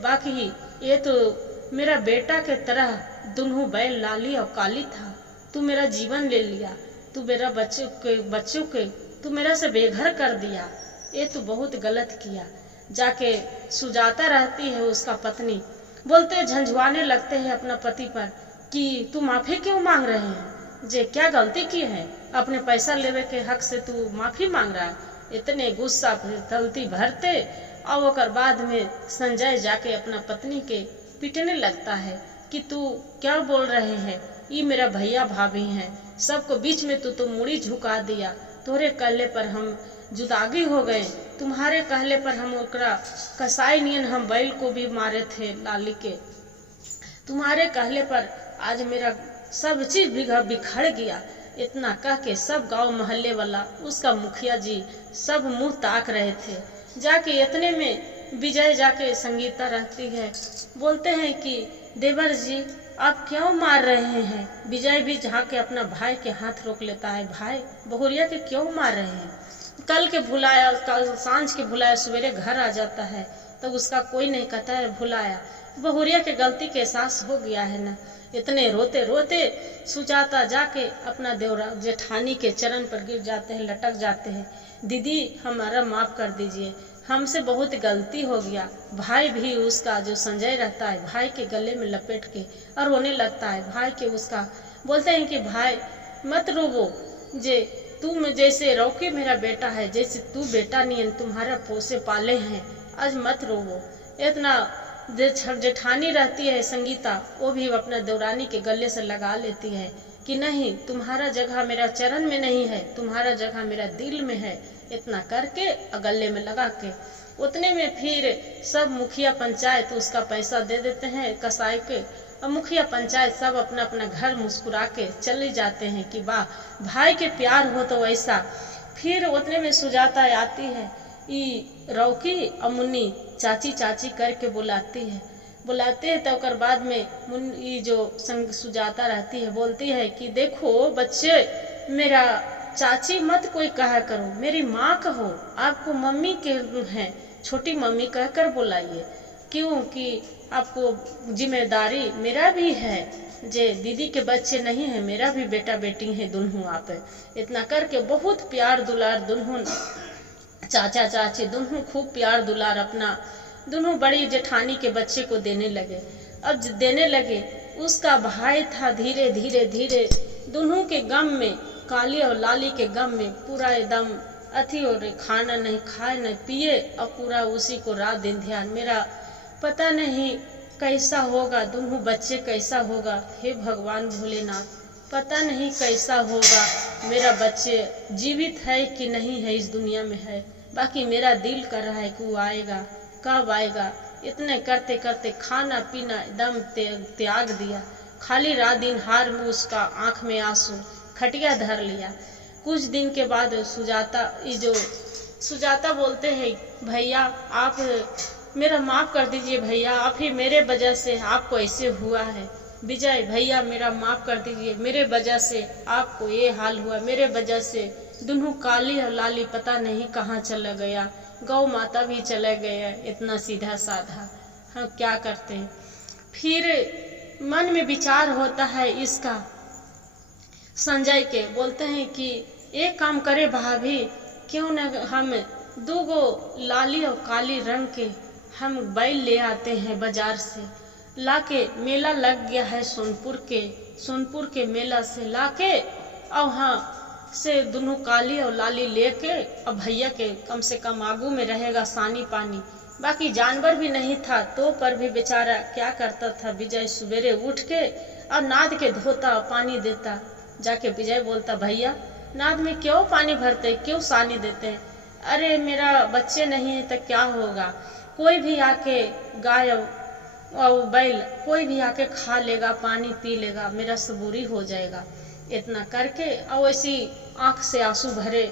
बाकी ये तो मेरा बेटा के तरह दोनों बैल लाली और काली था, तू मेरा जीवन ले लिया, तू मेरा बच्चों के तू मेरा से बेघर कर दिया, ये तो बहुत गलत किया। जाके सुजाता रहती है उसका पत्नी, बोलते झंझुआने लगते हैं अपना पति पर कि तू माफी क्यों मांग रहे हैं, जे क्या गलती की है, अपने पैसा लेवे के हक से तू माफी मांग रहा है। इतने गुस्सा गलती भरते और ओकर बाद में संजय जाके अपना पत्नी के पीटने लगता है कि तू क्या बोल रहे हैं, ये मेरा भैया भाभी हैं, सबको बीच में तू तो मुड़ी झुका दिया, तोरे कहले पर हम जुदागी हो गए, तुम्हारे कहले पर हम ओकरा कसाई नियन हम बैल को भी मारे थे लाली के, तुम्हारे कहले पर आज मेरा सब चीज बिखर गया। इतना कह के सब गांव मोहल्ले वाला उसका मुखिया जी सब मुंह ताक रहे थे। जाके इतने में विजय जाके संगीता रहती है, बोलते हैं कि देवर जी आप क्यों मार रहे हैं। विजय भी जाके अपना भाई के हाथ रोक लेता है, भाई बहुरिया के क्यों मार रहे हैं, कल के भुलाया, कल सांझ के भुलाया, सवेरे घर आ जाता है तो उसका कोई नहीं कहता है भुलाया। बहुरिया के गलती के एहसास हो गया है ना। इतने रोते रोते सुजाता जाके अपना देवरा जेठानी के चरण पर गिर जाते हैं, लटक जाते हैं, दीदी हमारा माफ कर दीजिए, हमसे बहुत गलती हो गया। भाई भी उसका जो संजय रहता है भाई के गले में लपेट के और रोने लगता है। भाई के उसका बोलते हैं कि भाई मत रोवो, जे तुम जैसे रौकी मेरा बेटा है, जैसे तू बेटा नहीं तुम्हारा पोसे पाले हैं, आज मत रोवो। इतना जेठानी रहती है संगीता, वो भी अपना देवरानी के गले से लगा लेती है कि नहीं तुम्हारा जगह मेरा चरण में नहीं है, तुम्हारा जगह मेरा दिल में है। इतना करके गले में लगा के उतने में फिर सब मुखिया पंचायत उसका पैसा दे देते हैं कसाई के, और मुखिया पंचायत सब अपना अपना घर मुस्कुरा के चले जाते हैं कि वाह भाई के प्यार हो तो वैसा। फिर उतने में सुजाता आती है, ई रौकी और मुन्नी चाची चाची करके बुलाते हैं तो कर बाद में ये जो सुजाता रहती है बोलती है कि देखो बच्चे मेरा चाची मत कोई कहा करो, मेरी माँ कहो, आपको मम्मी के हैं, छोटी मम्मी कहकर बुलाइए, क्योंकि आपको जिम्मेदारी मेरा भी है, जे दीदी के बच्चे नहीं है, मेरा भी बेटा बेटी है दोनों आप है। इतना करके बहुत प्यार दुलार दोनों चाचा चाची दोनों खूब प्यार दुलार अपना दोनों बड़ी जेठानी के बच्चे को देने लगे। अब देने लगे उसका भाई था धीरे धीरे धीरे दोनों के गम में, काली और लाली के गम में पूरा एकदम अथी और खाना नहीं खाए न पिए और पूरा उसी को रात दिन ध्यान, मेरा पता नहीं कैसा होगा, दोनों बच्चे कैसा होगा, हे भगवान भोलेनाथ पता नहीं कैसा होगा, मेरा बच्चे जीवित है कि नहीं है इस दुनिया में है, बाकी मेरा दिल कर रहा है कि वो आएगा, कब आएगा। इतने करते करते खाना पीना एकदम त्याग दिया, खाली रात दिन हार में उसका आंख में आंसू, खटिया धर लिया। कुछ दिन के बाद सुजाता बोलते हैं भैया आप मेरा माफ कर दीजिए, भैया आप ही मेरे वजह से आपको ऐसे हुआ है, विजय भैया मेरा माफ कर दीजिए, मेरे वजह से आपको ये हाल हुआ, मेरे वजह से दोनों काली और लाली पता नहीं कहाँ चला गया। गौ माता भी चले गया, इतना सीधा साधा, हम क्या करते हैं। फिर मन में विचार होता है इसका, संजय के बोलते हैं कि एक काम करे भाभी, क्यों न हम 2 लाली और काली रंग के हम बैल ले आते हैं बाजार से लाके। मेला लग गया है सोनपुर के मेला से लाके, और वहाँ से दोनों काली और लाली लेके, और भैया के कम से कम आगू में रहेगा सानी पानी। बाकी जानवर भी नहीं था तो पर भी बेचारा क्या करता था, विजय सवेरे उठ के और नाद के धोता और पानी देता। जाके विजय बोलता, भैया नाद में क्यों पानी भरते, क्यों सानी देते हैं? अरे मेरा बच्चे नहीं है तो क्या होगा, कोई भी आके गाय और बैल कोई भी आके खा लेगा, पानी पी लेगा, मेरा सबूरी हो जाएगा। इतना करके और ऐसी आंख से आंसू भरे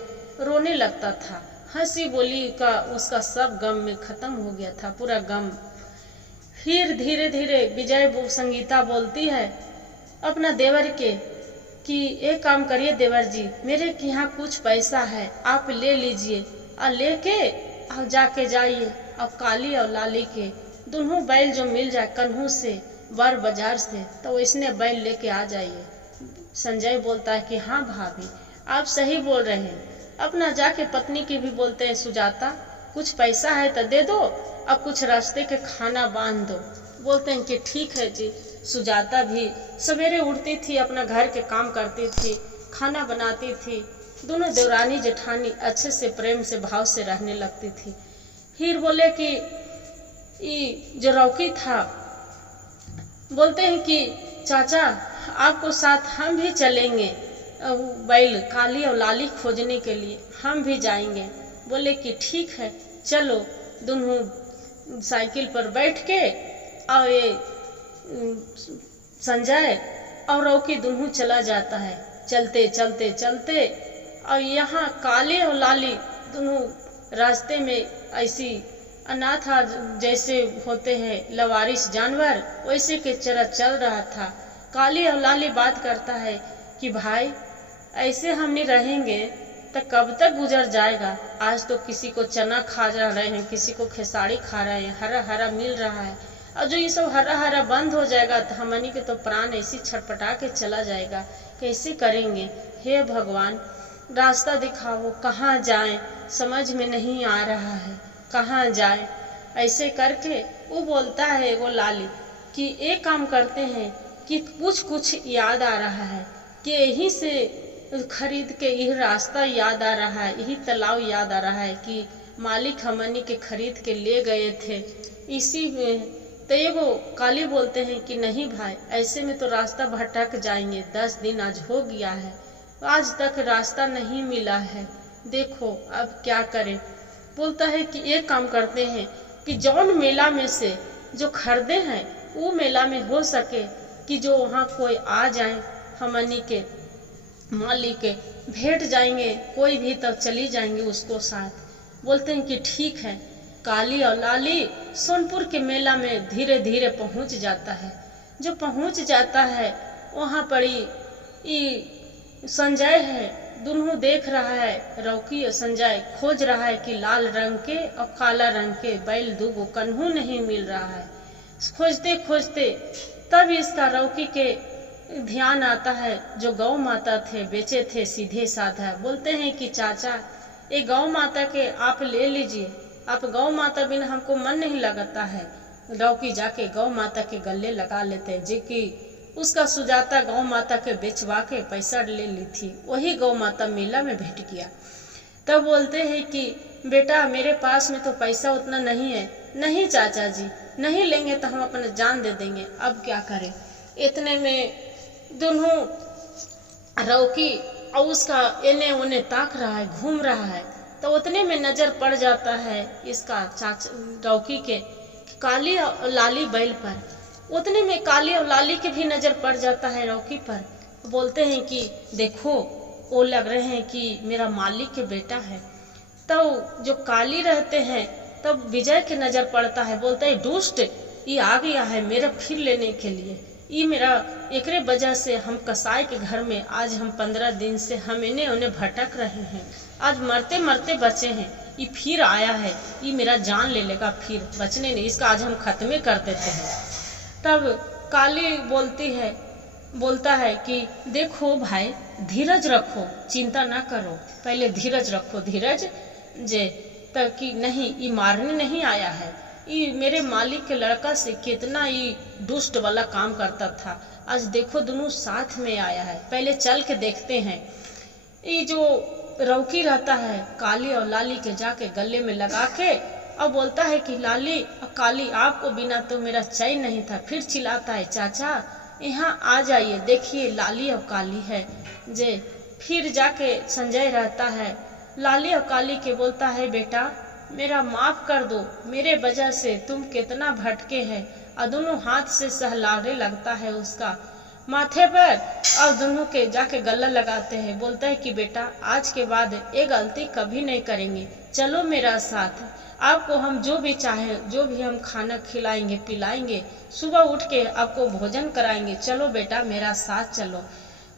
रोने लगता था। हंसी बोली का उसका सब गम में खत्म हो गया था, पूरा गम। फिर धीरे धीरे विजय संगीता बोलती है अपना देवर के कि एक काम करिए देवर जी, मेरे के यहाँ कुछ पैसा है, आप ले लीजिए और लेके और जाके जाइए और काली और लाली के दोनों बैल जो मिल जाए कन्हू से बर बाजार से, तो इसने बैल लेके आ जाइए। संजय बोलता है कि हाँ भाभी आप सही बोल रहे हैं। अपना जाके पत्नी की भी बोलते हैं, सुजाता कुछ पैसा है तो दे दो और कुछ रास्ते के खाना बांध दो। बोलते हैं कि ठीक है जी। सुजाता भी सवेरे उठती थी, अपना घर के काम करती थी, खाना बनाती थी। दोनों देवरानी जेठानी अच्छे से प्रेम से भाव से रहने लगती थी। फिर बोले कि ये जो रौकी था, बोलते हैं कि चाचा आपको साथ हम भी चलेंगे बैल काली और लाली खोजने के लिए, हम भी जाएंगे। बोले कि ठीक है चलो। दोनों साइकिल पर बैठ के और ये संजय और रौकी दोनों चला जाता है। चलते चलते चलते और यहाँ काली और लाली दोनों रास्ते में ऐसी अनाथ जैसे होते हैं लवारिस जानवर, वैसे के चरा चल रहा था। काली और लाली बात करता है कि भाई ऐसे हम नहीं रहेंगे तो कब तक गुजर जाएगा। आज तो किसी को चना खा रहे हैं, किसी को खेसारी खा रहे हैं, हरा हरा मिल रहा है, और जो ये सब हरा हरा बंद हो जाएगा तो हमनी के तो प्राण ऐसी छटपटा के चला जाएगा। कैसे करेंगे? हे भगवान रास्ता दिखाओ, कहाँ जाएं, समझ में नहीं आ रहा है कहाँ जाए। ऐसे करके वो बोलता है वो लाली कि एक काम करते हैं कि कुछ याद आ रहा है कि यहीं से खरीद के यही रास्ता याद आ रहा है, यही तालाब याद आ रहा है कि मालिक हमनी के खरीद के ले गए थे इसी में। तो एगो काली बोलते हैं कि नहीं भाई ऐसे में तो रास्ता भटक जाएंगे, 10 दिन आज हो गया है, आज तक रास्ता नहीं मिला है, देखो अब क्या करें। बोलता है कि एक काम करते हैं कि जौन मेला में से जो खरीदे हैं वो मेला में हो सके कि जो वहाँ कोई आ जाए हमनी के मालिक के भेंट जाएंगे, कोई भी तब चली जाएंगे उसको साथ। बोलते हैं कि ठीक है। काली और लाली सोनपुर के मेला में धीरे धीरे पहुँच जाता है। जो पहुँच जाता है वहाँ पड़ी संजय है, दोनों देख रहा है, रौकी और संजय खोज रहा है कि लाल रंग के और काला रंग के बैल दूगो कन्हू नहीं मिल रहा है। खोजते खोजते तब इसका रौकी के ध्यान आता है जो गौ माता थे बेचे थे सीधे साधा। बोलते हैं कि चाचा ये गौ माता के आप ले लीजिए, आप गौ माता बिना हमको मन नहीं लगता है। रौकी जाके गौ माता के गले लगा लेते हैं, जो कि उसका सुजाता गौ माता के बेचवा के पैसा ले ली थी, वही गौ माता मेला में भेंट किया। तब बोलते हैं कि बेटा मेरे पास में तो पैसा उतना नहीं है। नहीं चाचा जी नहीं लेंगे तो हम अपना जान दे देंगे, अब क्या करें। इतने में दोनों रौकी और उसका एने ओने ताक रहा है, घूम रहा है, तो उतने में नजर पड़ जाता है इसका चाचा रौकी के काली और लाली बैल पर। उतने में काली और लाली के भी नजर पड़ जाता है रौकी पर। बोलते हैं कि देखो वो लग रहे हैं कि मेरा मालिक के बेटा है। तो जो काली रहते हैं तब विजय के नजर पड़ता है। बोलते हैं दुष्ट ये आ गया है मेरा फिर लेने के लिए, ई मेरा एकरे वजह से हम कसाई के घर में आज हम 15 दिन से हम इन्हें उन्हें भटक रहे हैं। आज मरते मरते बचे हैं, ये फिर आया है, ये मेरा जान ले लेगा, फिर बचने नहीं, इसका आज हम खत्मे कर देते हैं। तब काली बोलता है कि देखो भाई, धीरज रखो, चिंता ना करो, पहले धीरज रखो, धीरज जे तब कि नहीं, ये मारने नहीं आया है, ये मेरे मालिक के लड़का से कितना ये दुष्ट वाला काम करता था, आज देखो दोनों साथ में आया है, पहले चल के देखते हैं। ये जो रौकी रहता है काली और लाली के जाके गले में लगा के और बोलता है कि लाली और काली, आपको बिना तो मेरा चैन नहीं था। फिर चिल्लाता है, चाचा यहाँ आ जाइए, देखिए लाली और काली है जे। फिर जाके संजय रहता है लाली और काली के, बोलता है बेटा मेरा माफ कर दो, मेरे वजह से तुम कितना भटके हैं। और दोनों हाथ से सहलाने लगता है उसका माथे पर और दोनों के जाके गला लगाते हैं। बोलता है कि बेटा आज के बाद ये गलती कभी नहीं करेंगे, चलो मेरा साथ, आपको हम जो भी चाहे, जो भी हम खाना खिलाएंगे पिलाएंगे, सुबह उठ के आपको भोजन कराएंगे, चलो बेटा मेरा साथ चलो।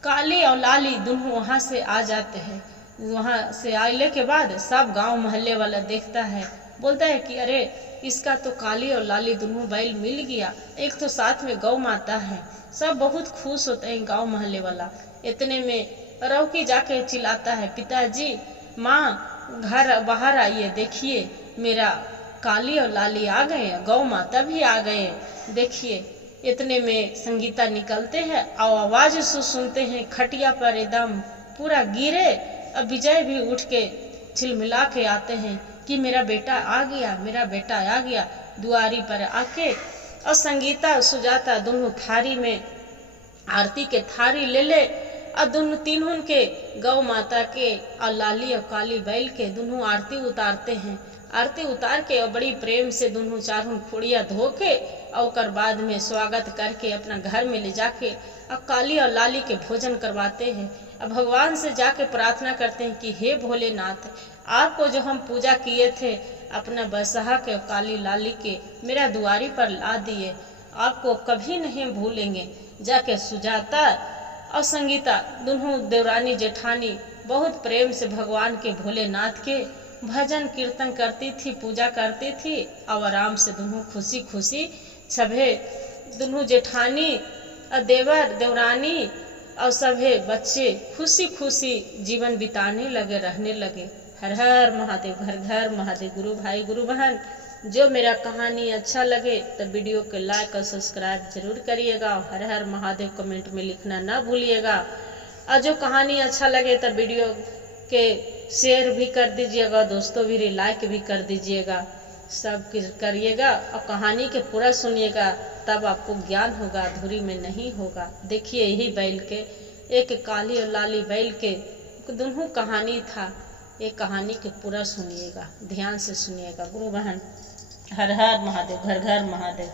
काली और लाली दोनों वहाँ से आ जाते हैं। वहाँ से आने के बाद सब गांव मोहल्ले वाला देखता है, बोलता है कि अरे इसका तो काली और लाली दोनों बैल मिल गया, एक तो साथ में गौ माता है। सब बहुत खुश होते हैं गांव मोहल्ले वाला। इतने में रौकी जाके चिल्लाता है, पिताजी माँ घर बाहर आइए, देखिए मेरा काली और लाली आ गए, गौ माता भी आ गए, देखिए। इतने में संगीता निकलते हैं और आवाज सुनते हैं, खटिया पर एकदम पूरा गिरे। अब विजय भी उठ के छिलमिला के आते हैं कि मेरा बेटा आ गया, मेरा बेटा आ गया। दुआरी पर आके और संगीता सुजाता दोनों थारी में आरती के थारी ले और दोनों तीनों के गौ माता के और लाली और काली बैल के दोनों आरती उतारते हैं। आरती उतार के और बड़ी प्रेम से दोनों चारों खोड़िया धो के और बाद में स्वागत करके अपना घर में ले जाके और काली और लाली के भोजन करवाते हैं। अब भगवान से जाके प्रार्थना करते हैं कि हे भोलेनाथ, आपको जो हम पूजा किए थे अपना बसहा के काली लाली के मेरा दुआरी पर ला दिए, आपको कभी नहीं भूलेंगे। जाके सुजाता और संगीता दोनों देवरानी जेठानी बहुत प्रेम से भगवान के भोलेनाथ के भजन कीर्तन करती थी, पूजा करती थी और आराम से दोनों खुशी खुशी सभे दोनों जेठानी और देवर देवरानी और सभे बच्चे खुशी खुशी जीवन बिताने लगे, रहने लगे। हर हर महादेव, घर घर महादेव। गुरु भाई गुरु बहन, जो मेरा कहानी अच्छा लगे तो वीडियो को लाइक और सब्सक्राइब जरूर करिएगा और हर हर महादेव कमेंट में लिखना ना भूलिएगा। और जो कहानी अच्छा लगे तो वीडियो के शेयर भी कर दीजिएगा, दोस्तों भी लाइक भी कर दीजिएगा, सब करिएगा और कहानी के पूरा सुनिएगा, तब आपको ज्ञान होगा, अधूरी में नहीं होगा। देखिए यही बैल के, एक काली और लाली बैल के दोनों कहानी था, ये कहानी के पूरा सुनिएगा, ध्यान से सुनिएगा। गुरु बहन, हर हर महादेव, घर घर महादेव।